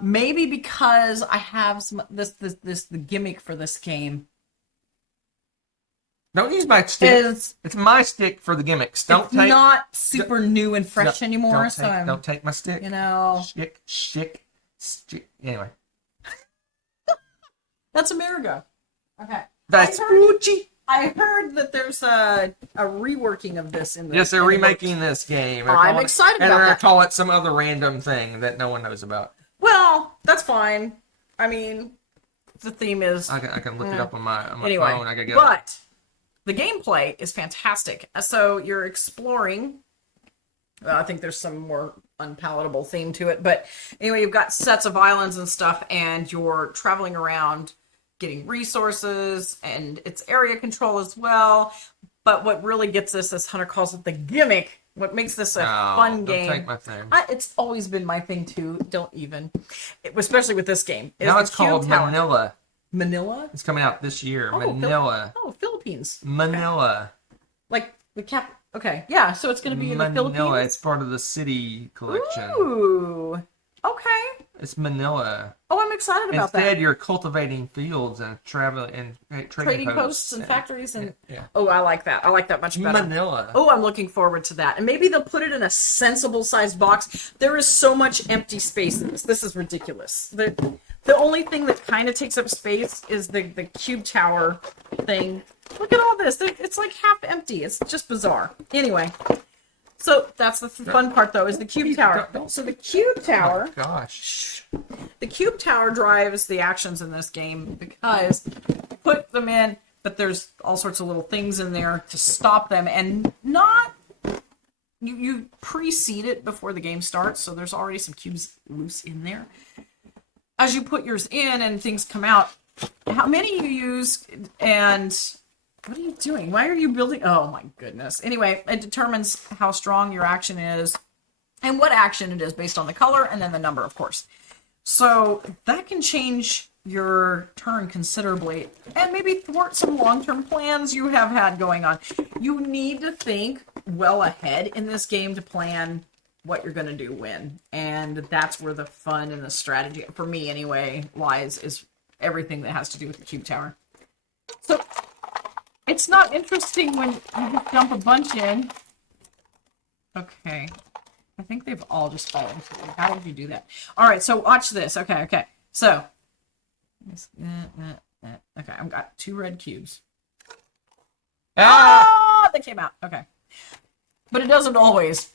Maybe because I have the gimmick for this game. Don't use my stick. It's my stick for the gimmicks. It's not super new and fresh anymore. Don't take my stick. You know. Stick. Anyway. That's Amerigo. Okay. That's Gucci. I heard that there's a reworking of this in the. Yes, they're remaking this game. I'm excited about that. And they're going to call it some other random thing that no one knows about. Well, that's fine. I mean, the theme is. I can look it up on my phone. I gotta get but the gameplay is fantastic. So you're exploring. Well, I think there's some more unpalatable theme to it, but anyway, you've got sets of islands and stuff, and you're traveling around, getting resources, and it's area control as well. But what really gets this, as Hunter calls it, the gimmick. What makes this a fun game? Don't take my thing. It's always been my thing too. Don't even, especially with this game. Now it's called Manila. Manila? It's coming out this year. Manila. Philippines. Manila. Okay. Like the cap. Okay, yeah. So it's going to be in the Philippines. Manila. It's part of the city collection. Ooh. Okay. It's Manila. Oh, I'm excited about that. Instead, you're cultivating fields and traveling and trading posts and factories and yeah. Oh, I like that. I like that much better. Manila. Oh, I'm looking forward to that. And maybe they'll put it in a sensible sized box. There is so much empty space in this. This is ridiculous. The only thing that kind of takes up space is the cube tower thing. Look at all this. It's like half empty. It's just bizarre. Anyway. So that's the fun part, though, is the cube tower. So the cube tower... Oh, gosh. The cube tower drives the actions in this game because you put them in, but there's all sorts of little things in there to stop them, and not... You pre-seed it before the game starts, so there's already some cubes loose in there. As you put yours in and things come out, how many you use and... What are you doing? Why are you building? Oh my goodness. Anyway, it determines how strong your action is and what action it is based on the color and then the number, of course. So that can change your turn considerably and maybe thwart some long-term plans you have had going on. You need to think well ahead in this game to plan what you're going to do when. And that's where the fun and the strategy, for me anyway, lies, is everything that has to do with the cube tower. So... it's not interesting when you just dump a bunch in. Okay. I think they've all just fallen through. How did you do that? All right, so watch this. Okay. So. Okay, I've got 2 red cubes. Ah! They came out. Okay. But it doesn't always.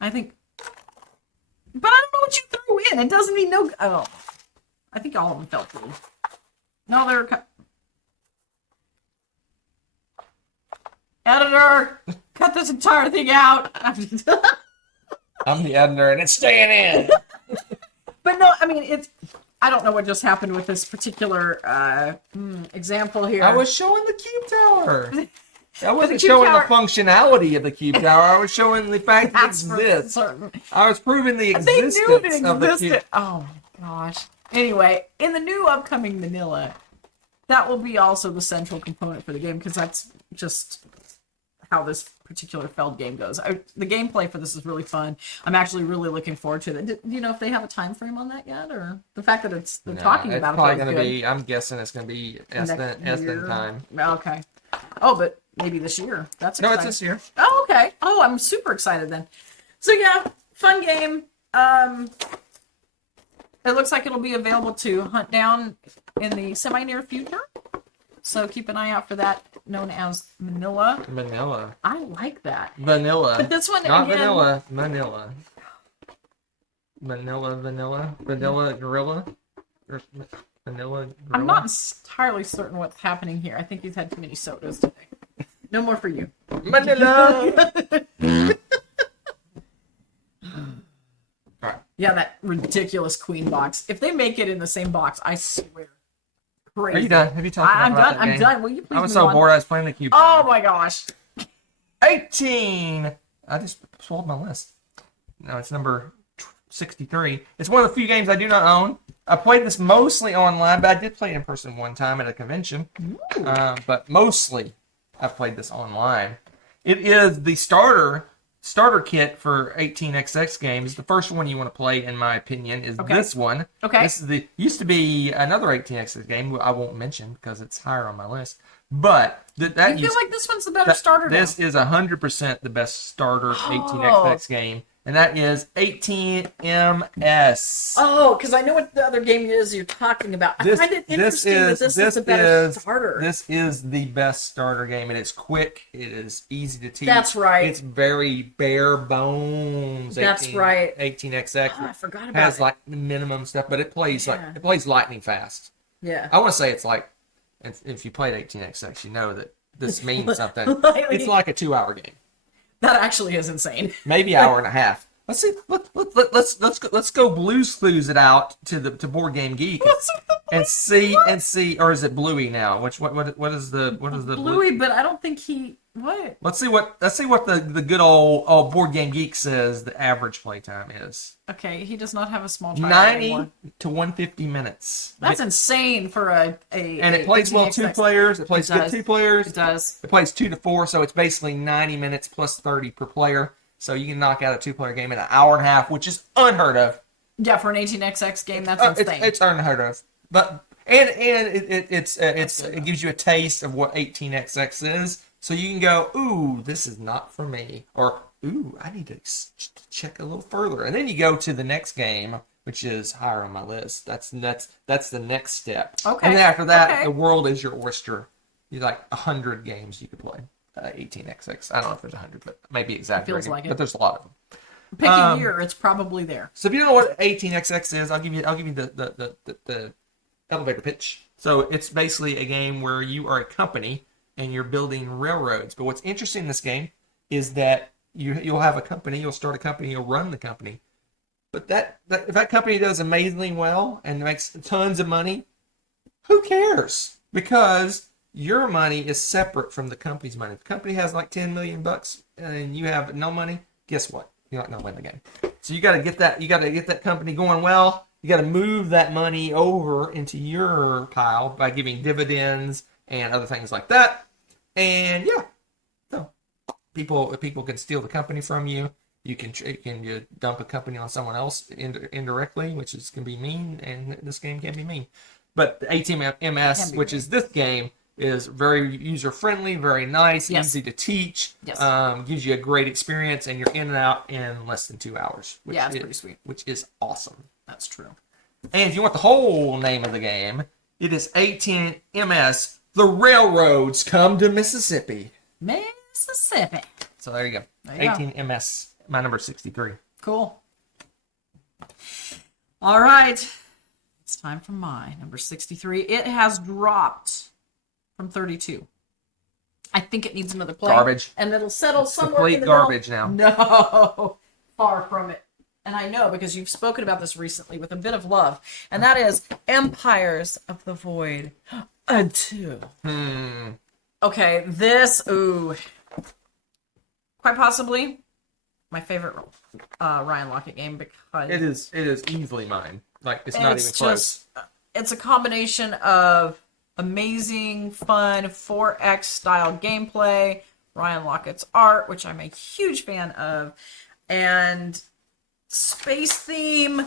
I think. But I don't know what you threw in. It doesn't mean no. Oh. I think all of them fell through. No, they're. Editor, cut this entire thing out. I'm the editor, and it's staying in. But no, I mean, I don't know what just happened with this particular example here. I was showing the cube tower. I wasn't showing the functionality of the cube tower. I was showing the fact that it exists. I was proving the existence of the cube. Oh my gosh. Anyway, in the new upcoming Manila, that will be also the central component for the game because that's just how this particular Feld game goes. The gameplay for this is really fun. I'm actually really looking forward to it. Do you know if they have a time frame on that yet, or the fact that they're talking about it? It's probably going to be. I'm guessing it's going to be Eston time. Okay. Oh, but maybe this year. That's exciting. No, it's this year. Oh, okay. Oh, I'm super excited then. So yeah, fun game. It looks like it'll be available to hunt down in the semi-near future. So keep an eye out for that, known as Manila. Manila. I like that. Vanilla. But this one, not again, vanilla. Manila. Vanilla gorilla. Vanilla gorilla. I'm not entirely certain what's happening here. I think he's had too many sodas today. No more for you. Manila. Alright. Yeah, that ridiculous queen box. If they make it in the same box, I swear. Crazy. Are you done? Have you talked about that game? I'm done. Will you please I was so bored I was playing the cube. Oh my gosh. 18! I just swallowed my list. No, it's number 63. It's one of the few games I do not own. I played this mostly online, but I did play it in person one time at a convention. But mostly I've played this online. It is the starter kit for 18xx games. The first one you want to play, in my opinion, is this one. Okay. This is used to be another 18xx game I won't mention because it's higher on my list. But You feel like this one's the better starter now? This is 100% the best starter 18xx game, and that is 18ms. Oh, because I know what the other game is you're talking about. I find it interesting that this is the better starter. This is the best starter game, and it's quick. It is easy to teach. That's right. It's very bare bones. That's right. 18xx. Oh, I forgot about it. Has like minimum stuff, but it plays it plays lightning fast. Yeah. I want to say it's like, if you played 18xx, you know that this means something. It's like a 2-hour game. That actually is insane. Maybe an hour and a half. Let's see. Let's go Blue's Clues it out to Board Game Geek and see, or is it Bluey now? What is the Bluey? But I don't think he what. Let's see what the good old Board Game Geek says the average playtime is. Okay, he does not have a small child 90 anymore. to 150 minutes. That's insane for a and it plays well 2 players. It plays good 2 players. It does. It plays 2 to 4, so it's basically 90 minutes plus 30 per player. So you can knock out a 2-player game in an hour and a half, which is unheard of. Yeah, for an 18xx game, that's insane. It's unheard of. But it gives you a taste of what 18xx is. So you can go, ooh, this is not for me, or ooh, I need to check a little further. And then you go to the next game, which is higher on my list. That's the next step. Okay. And then after that, the world is your oyster. You like 100 games you could play. 18xx. I don't know if there's 100, but maybe exaggerating. Feels like but there's a lot of them. Pick a year, it's probably there. So if you don't know what 18xx is, I'll give you the elevator pitch. So it's basically a game where you are a company and you're building railroads. But what's interesting in this game is that you'll have a company, you'll start a company, you'll run the company. But if that company does amazingly well and makes tons of money, who cares? Because your money is separate from the company's money. If the company has like $10 million and you have no money, guess what? You're not going to win the game. So you got to get that company going well. You got to move that money over into your pile by giving dividends and other things like that. And yeah, so people can steal the company from you. You can dump a company on someone else indirectly, which can be mean, and this game can be mean. But the 18ms, which is this game, is very user-friendly, very nice, easy to teach, gives you a great experience, and you're in and out in less than 2 hours. It's pretty sweet. Which is awesome. That's true. And if you want the whole name of the game, it is 18ms, The Railroads Come to Mississippi. Mississippi. So there you go. 18ms, my number 63. Cool. All right. It's time for my number 63. It has dropped from 32. I think it needs another play. Garbage. And it'll settle it's somewhere in the garbage middle. now. No. Far from it. And I know because you've spoken about this recently with a bit of love. And that is Empires of the Void 2. Okay, this, quite possibly my favorite Ryan Lockett game because it is easily mine. Like it's not even close. It's a combination of amazing, fun 4X style gameplay, Ryan Lockett's art, which I'm a huge fan of, and space theme,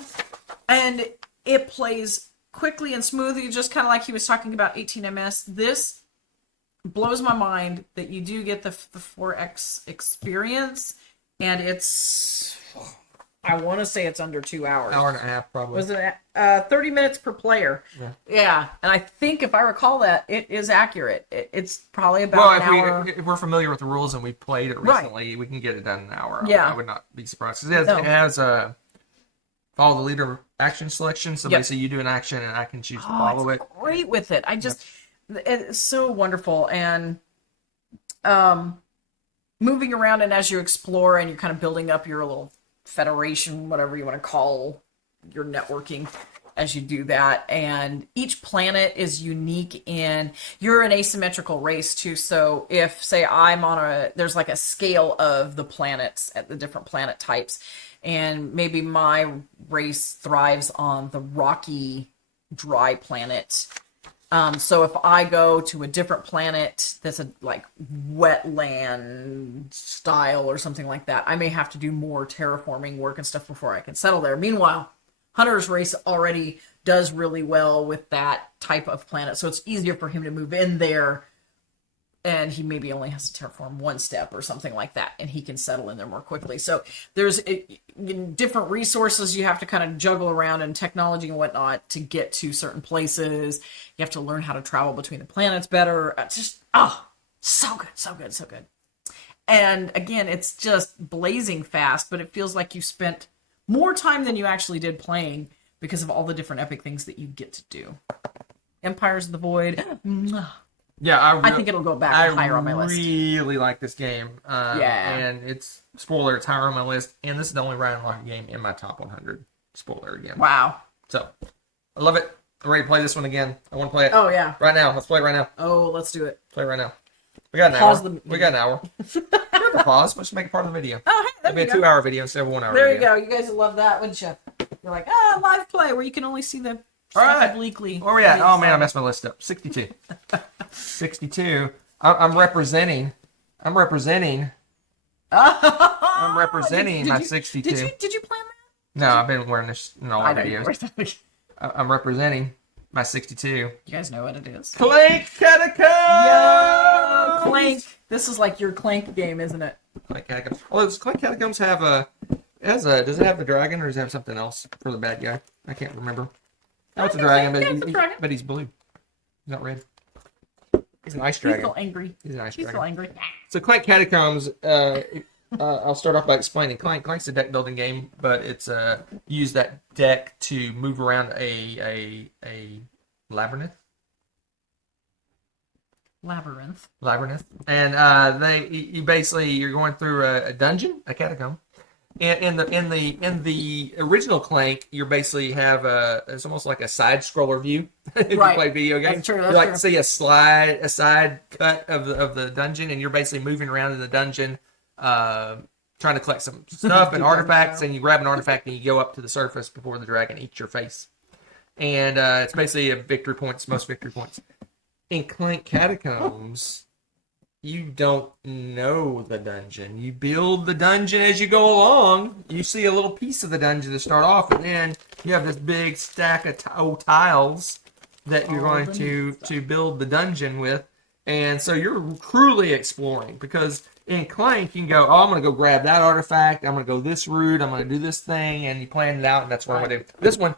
and it plays quickly and smoothly, just kind of like he was talking about 18ms. This blows my mind that you do get the 4X experience, and it's, I want to say it's under 2 hours. Hour and a half, probably. Was it 30 minutes per player? Yeah. And I think if I recall that, it is accurate. It's probably about an hour. If we're familiar with the rules and we played it recently, we can get it done in an hour. Yeah. I would not be surprised. It has follow the leader action selection. So basically you do an action and I can choose to follow it. Great with it. It's so wonderful. And moving around, and as you explore and you're kind of building up your little federation, whatever you want to call your networking as you do that, and each planet is unique in, you're an asymmetrical race too, so if say there's like a scale of the planets at the different planet types, and maybe my race thrives on the rocky dry planet. So if I go to a different planet that's a like wetland style or something like that, I may have to do more terraforming work and stuff before I can settle there. Meanwhile, Hunter's race already does really well with that type of planet, so it's easier for him to move in there and he maybe only has to terraform one step or something like that, and he can settle in there more quickly. So there's different resources you have to kind of juggle around, and technology and whatnot to get to certain places. You have to learn how to travel between the planets better. So good, so good, so good. And again, it's just blazing fast, but it feels like you spent more time than you actually did playing because of all the different epic things that you get to do. Empires of the Void. Yeah, I think it'll go back higher on my list. I really like this game. Yeah. And it's higher on my list. And this is the only Ryan Lochte game in my top 100. Spoiler again. Wow. So, I love it. I'm ready to play this one again. I want to play it. Oh, yeah. Right now. Let's play it right now. Oh, let's do it. Play it right now. We got an hour. We got an hour. We have to pause. Let's make it part of the video. Oh, hey, there It'll be a 2-hour video instead of a 1-hour There video. you go. You guys will love that, wouldn't you? You're like, live play where you can only see the All right. obliquely. Where we at? Oh, man, I messed my list up. 62. 62. I'm representing. I'm representing my 62. Did you plan that? No, I've been wearing this in all our videos. I'm representing my 62. You guys know what it is. Clank Catacombs! Yo, Clank. This is like your Clank game, isn't it? Clank Catacombs. Oh, does Clank Catacombs have does it have the dragon or does it have something else for the bad guy? I can't remember. Oh, it's a dragon, but he's blue. He's not red. He's an ice dragon. He's still angry. He's an ice He's dragon. still angry. So Clank Catacombs, I'll start off by explaining. Clank's a deck building game, but it's you use that deck to move around a labyrinth. Labyrinth, and you're going through a dungeon, a catacomb. And in the original Clank, you basically have it's almost like a side scroller view. If you play video games, that's true, you like to see a side cut of the dungeon, and you're basically moving around in the dungeon, trying to collect some stuff and artifacts, and you grab an artifact and you go up to the surface before the dragon eats your face. And it's basically most victory points. In Clank Catacombs, you don't know the dungeon. You build the dungeon as you go along. You see a little piece of the dungeon to start off, and then you have this big stack of tiles that you're going to build the dungeon with. And so you're truly exploring, because in Clank, you can go, I'm going to go grab that artifact. I'm going to go this route. I'm going to do this thing. And you plan it out, and that's what I'm going to do. This one,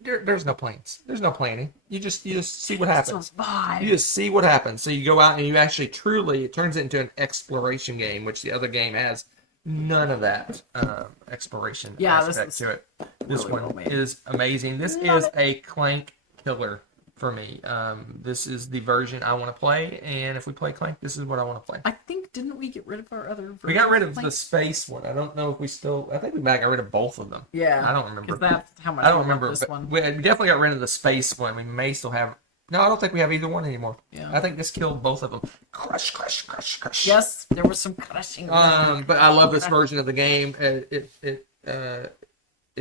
there's no plans. There's no planning. You just see what happens. Survive. You just see what happens. So you go out and you actually it turns it into an exploration game, which the other game has none of that exploration aspect to it. This one is amazing. This is a Clank killer for me. This is the version I want to play, and if we play Clank, this is what I want to play. I think, didn't we get rid of our other version? We got rid of the space one. I don't know if we still. I think we might got rid of both of them. Yeah, I don't remember. That's how much I don't remember this one. We definitely got rid of the space one. We may still have. No, I don't think we have either one anymore. Yeah. I think this killed both of them. Crush. Yes, there was some crushing. But I love this version of the game. If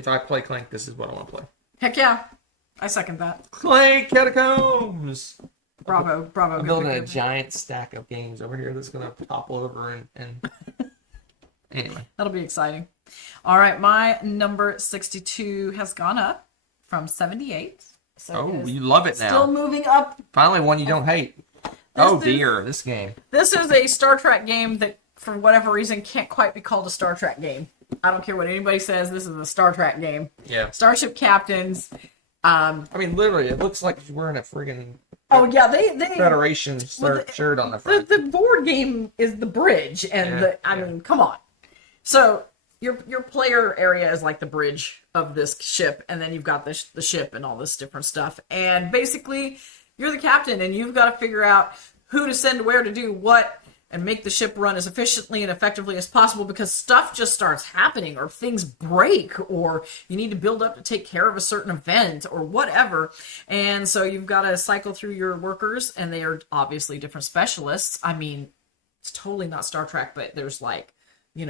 I play Clank, this is what I want to play. Heck yeah, I second that. Clank Catacombs. Bravo. I'm building a giant stack of games over here that's going to topple over and anyway. That'll be exciting. All right, my number 62 has gone up from 78. So you love it now. Still moving up. Finally, one you don't hate. This game. This is a Star Trek game that, for whatever reason, can't quite be called a Star Trek game. I don't care what anybody says. This is a Star Trek game. Yeah. Starship Captains. I mean, literally, it looks like you're wearing a friggin' they Federation shirt on the front. The board game is the bridge, and I mean, come on. So your player area is like the bridge of this ship, and then you've got the ship and all this different stuff. And basically, you're the captain, and you've got to figure out who to send where to do what, and make the ship run as efficiently and effectively as possible, because stuff just starts happening, or things break, or you need to build up to take care of a certain event or whatever. And so you've got to cycle through your workers, and they are obviously different specialists. I mean, it's totally not Star Trek, but there's like,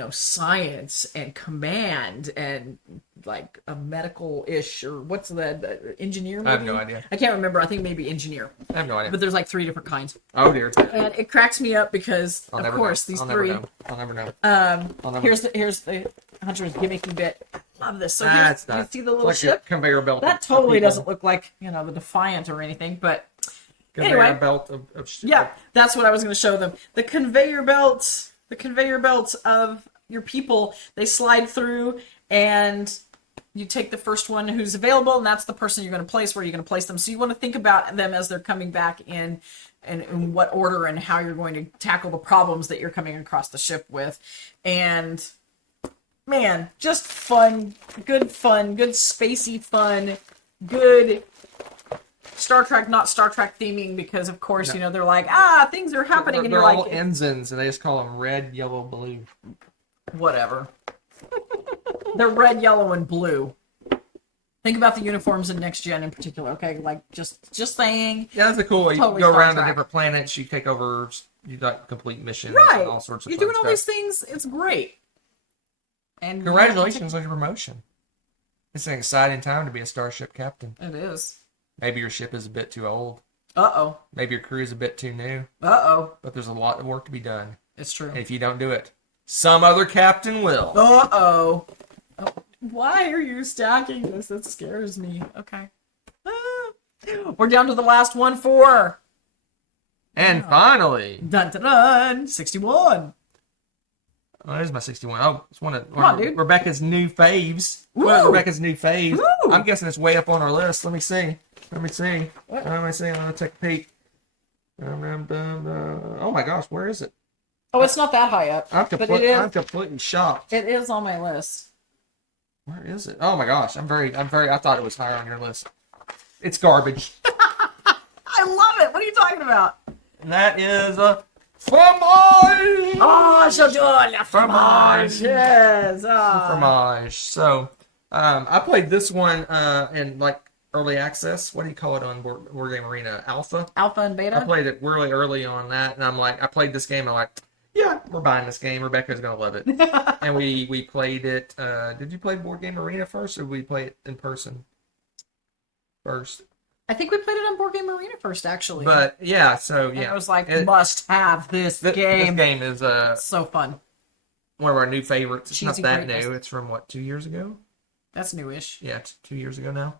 science and command and like a medical-ish, or what's the engineer maybe? I have no idea. I can't remember. I think maybe engineer. I have no idea. But there's like 3 different kinds. Oh dear. And it cracks me up because, of course, these 3. I'll never know. Here's the Hunter's gimmicky bit. I love this. So you see the little like ship? A conveyor belt. That totally doesn't look like, the Defiant or anything, but Anyway, belt of yeah, that's what I was going to show them. The conveyor belts of your people, they slide through, and you take the first one who's available, and that's the person you're going to place where you're going to place them. So you want to think about them as they're coming back in, and in what order and how you're going to tackle the problems that you're coming across the ship with. And man, just fun, good spacey fun, good Star Trek, not Star Trek theming, because of course, you know, they're like, things are happening, and they're you're all like, ensigns, and they just call them red, yellow, blue. Whatever. They're red, yellow, and blue. Think about the uniforms in Next Gen in particular, okay? Like, just saying. Yeah, that's cool. You Totally go Star around Trek. to different planets, you take over, you got complete missions, Right. and all sorts of You're fun doing all stuff. these things. It's great. And Congratulations on your promotion. It's an exciting time to be a starship captain. It is. Maybe your ship is a bit too old. Uh-oh. Maybe your crew is a bit too new. Uh-oh. But there's a lot of work to be done. It's true. And if you don't do it, some other captain will. Uh-oh. Oh, why are you stacking this? That scares me. Okay. We're down to the last one for... And finally... Dun, dun, dun! 61. Oh, there's my 61. Oh, it's one of on, dude. Rebecca's new faves. Woo! One of Rebecca's new faves. Woo! I'm guessing it's way up on our list. Let me see. Let me see. I'm going to take a peek. Oh my gosh, where is it? Oh, it's not that high up. I'm I'm completely shocked. It is on my list. Where is it? Oh my gosh, I thought it was higher on your list. It's garbage. I love it. What are you talking about? And that is a fromage. Oh, Showdown, la fromage. Fromage. Yes. Fromage. So, I played this one in like early access. What do you call it on Board Game Arena? Alpha. Alpha and beta. I played it really early on that, and I'm like, I played this game. I'm like, yeah, we're buying this game. Rebecca's gonna love it. And we played it. Did you play Board Game Arena first, or did we play it in person first? I think we played it on Board Game Arena first, actually. But yeah, so yeah, and I was like, must have this game. This game is so fun. One of our new favorites. It's Cheesy not that greatness. new. It's from what, 2 years ago? That's newish. Yeah, it's 2 years ago now.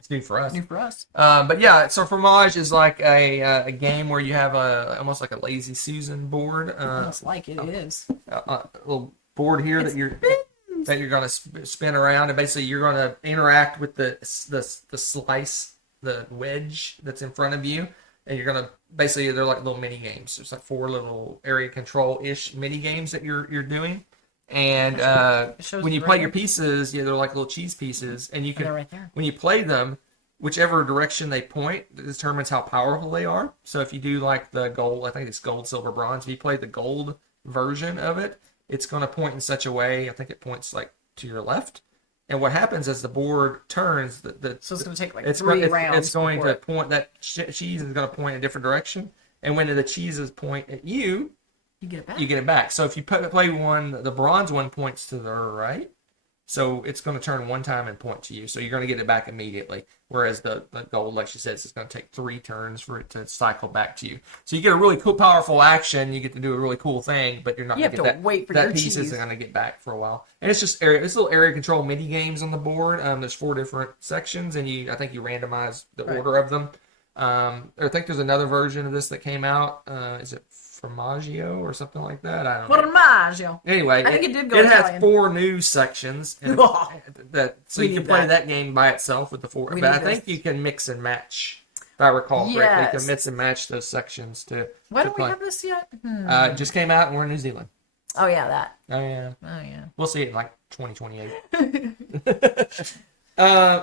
It's new for us. New for us. But yeah, so Fromage is like a game where you have almost like a Lazy Susan board. Almost like it is. A little board here that you're going to spin around, and basically you're going to interact with the slice, the wedge that's in front of you, and you're going to basically, they're like little mini games. There's like 4 little area control ish mini games that you're doing. And when you play your pieces, they're like little cheese pieces, and you can right there. when you play them, whichever direction they point determines how powerful they are. So if you do like the gold, I think it's gold, silver, bronze. If you play the gold version of it, it's going to point in such a way. I think it points like to your left. And what happens as the board turns, so it's going to take like it's 3 rounds. It's going to point, that cheese is going to point in a different direction. And when the cheeses point at you, you get it back. You get it back. So if you play one, the bronze one points to the right. So it's going to turn one time and point to you. So you're going to get it back immediately. Whereas the gold, like she says, it's going to take 3 turns for it to cycle back to you. So you get a really cool, powerful action. You get to do a really cool thing, but you're not going to get that. Wait for that your piece cheese. isn't going to get back for a while. And it's just it's little area control mini games on the board. There's 4 different sections, and I think you randomize the order of them. I think there's another version of this that came out. Is it Formaggio or something like that? I don't know. Formaggio. Anyway, I think it did go It Italian. has 4 new sections, and so you can play that game by itself with the 4. But I think you can mix and match. If I recall correctly, you can mix and match those sections to. Why don't we have this yet? It just came out, and we're in New Zealand. Oh yeah, that. Oh yeah. Oh yeah. We'll see it in like 2028.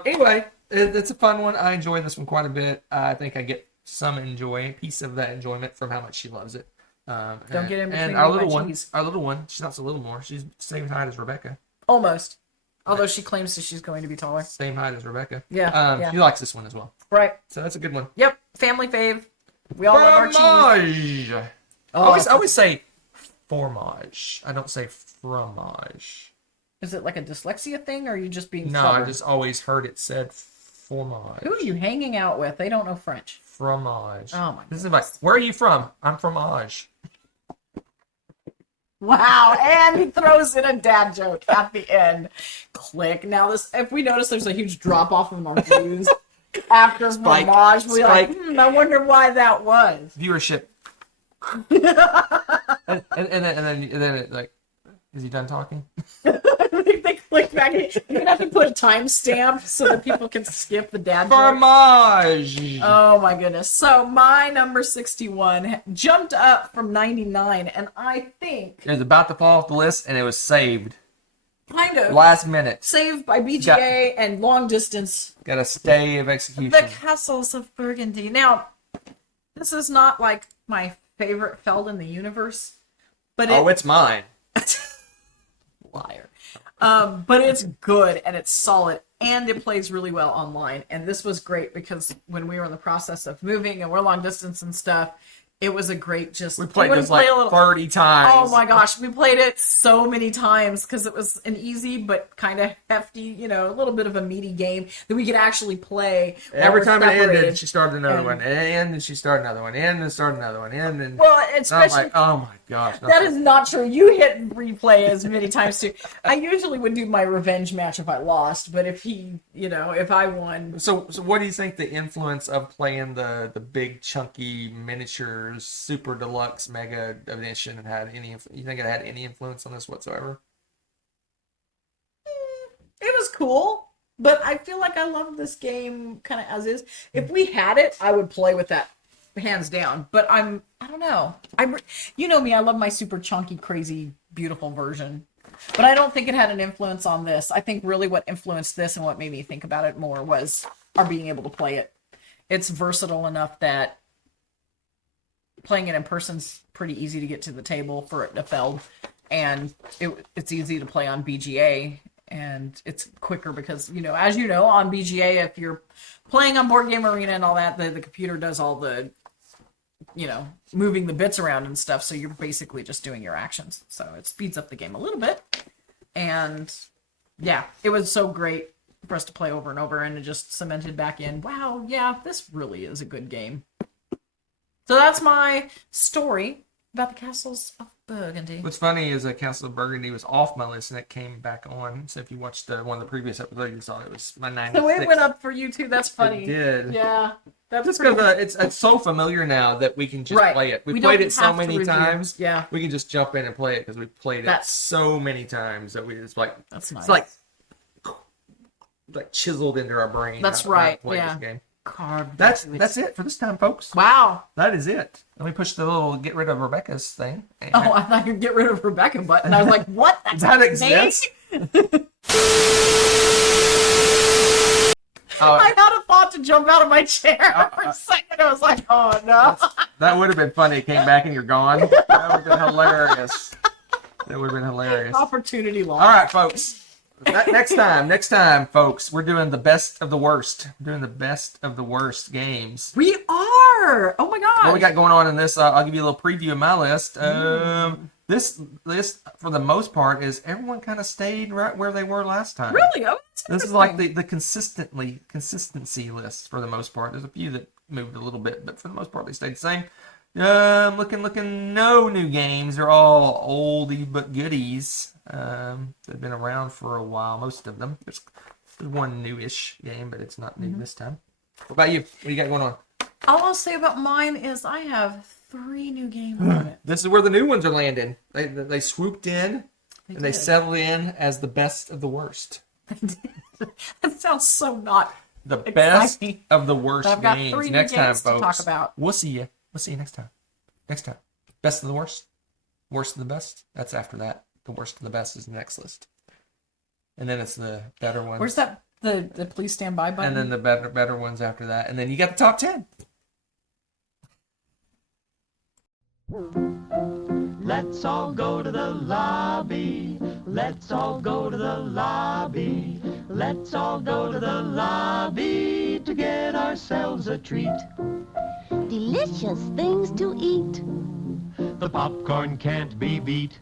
Anyway, it's a fun one. I enjoy this one quite a bit. I think I get some piece of that enjoyment from how much she loves it. Don't get in between and me our and little my one, cheese. our little one, she's not so little more. She's the same height as Rebecca. Almost. Although she claims that she's going to be taller. Same height as Rebecca. Yeah. She likes this one as well. Right. So that's a good one. Yep. Family fave. We all love our cheese. Fromage. Oh, I always say fromage. I don't say fromage. Is it like a dyslexia thing, or are you just being No, stubborn? I just always heard it said fromage. Who are you hanging out with? They don't know French. Fromage. Oh my This is like, where are you from? I'm fromage. Wow, and he throws in a dad joke at the end. Click. Now this, if we notice there's a huge drop off in our views. after Spike. Homage. We're like, Spike. I wonder why that was. Viewership. and then it, like, is he done talking? They click back. You have to put a timestamp so that people can skip the dad joke. Fromage. Oh my goodness. So my number 61 jumped up from 99, and I think It was about to fall off the list, and it was saved. kind of Last minute. saved by BGA and long distance. Got a stay of execution. The Castles of Burgundy. Now, this is not like my favorite Feld in the universe, but it's mine. liar. But it's good and it's solid and it plays really well online. And this was great because when we were in the process of moving and we're long distance and stuff, it was a great We played this like 30 times. Oh my gosh, we played it so many times because it was an easy but kind of hefty, a little bit of a meaty game that we could actually play. Every time it ended, she started another one, and then she started another one, and then started another one, and then. Well, especially. I'm like, oh my gosh. That is not true. You hit replay as many times too. I usually would do my revenge match if I lost, but if if I won. So what do you think the influence of playing the big chunky miniatures super deluxe mega edition had any? You think it had any influence on this whatsoever? It was cool, but I feel like I love this game kind of as is. If we had it, I would play with that hands down. But I don't know. You know me, I love my super chunky, crazy, beautiful version. But I don't think it had an influence on this. I think really what influenced this and what made me think about it more was our being able to play it. It's versatile enough that playing it in person's pretty easy to get to the table for a Feld, and it's easy to play on BGA, and it's quicker because as you know, on BGA, if you're playing on Board Game Arena and all that, the computer does all the moving the bits around and stuff, so you're basically just doing your actions, so it speeds up the game a little bit. And yeah, it was so great for us to play over and over, and it just cemented back in, wow, yeah, this really is a good game. So that's my story about the Castles of Burgundy. What's funny is that Castle of Burgundy was off my list and it came back on. So if you watched one of the previous episodes, you saw it was my 96. So it went up for you too. That's funny. It did. Yeah. That's just because it's so familiar now that we can just play it. We played it so many times. Yeah. We can just jump in and play it because we played it so many times that it's like that's nice. It's like chiseled into our brain. That's right. This game. That's it for this time, folks. Wow. That is it. Let me push the little get rid of Rebecca's thing. Oh, I thought you'd get rid of Rebecca button. I was like, what? That exists? I had a thought to jump out of my chair for a second. I was like, oh no. That would have been funny. It came back and you're gone. That would have been hilarious. That would have been hilarious. Opportunity lost. All right, folks. Next time, folks, we're doing the best of the worst. We're doing the best of the worst games. We are. Oh my god. What we got going on in this? I'll give you a little preview of my list. This list, for the most part, is everyone kind of stayed right where they were last time. Really? Oh, this is like the consistency list for the most part. There's a few that moved a little bit, but for the most part, they stayed the same. Looking, no new games. They're all oldie but goodies. They've been around for a while, most of them. There's one newish game, but it's not new this time. What about you? What do you got going on? All I'll say about mine is I have 3 new games on it. This is where the new ones are landing. They swooped in and they settled in as the best of the worst. That sounds so not the best of the worst I've got games. 3 new Next games time, to folks. talk about. We'll see you. We'll see you next time. Next time. Best of the worst. Worst of the best. That's after that. The worst of the best is the next list. And then it's the better ones. Where's that? The please stand by button? And then the better ones after that. And then you got the top 10. Let's all go to the lobby. Let's all go to the lobby. Let's all go to the lobby to get ourselves a treat. Delicious things to eat. The popcorn can't be beat.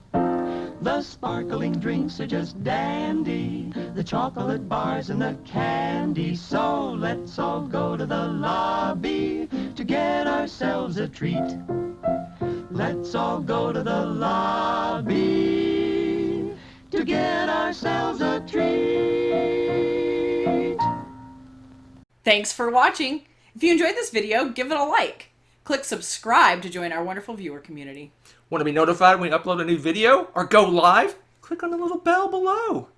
The sparkling drinks are just dandy. The chocolate bars and the candy. So let's all go to the lobby to get ourselves a treat. Let's all go to the lobby to get ourselves a treat. Thanks for watching. If you enjoyed this video, give it a like. Click subscribe to join our wonderful viewer community. Want to be notified when we upload a new video or go live? Click on the little bell below.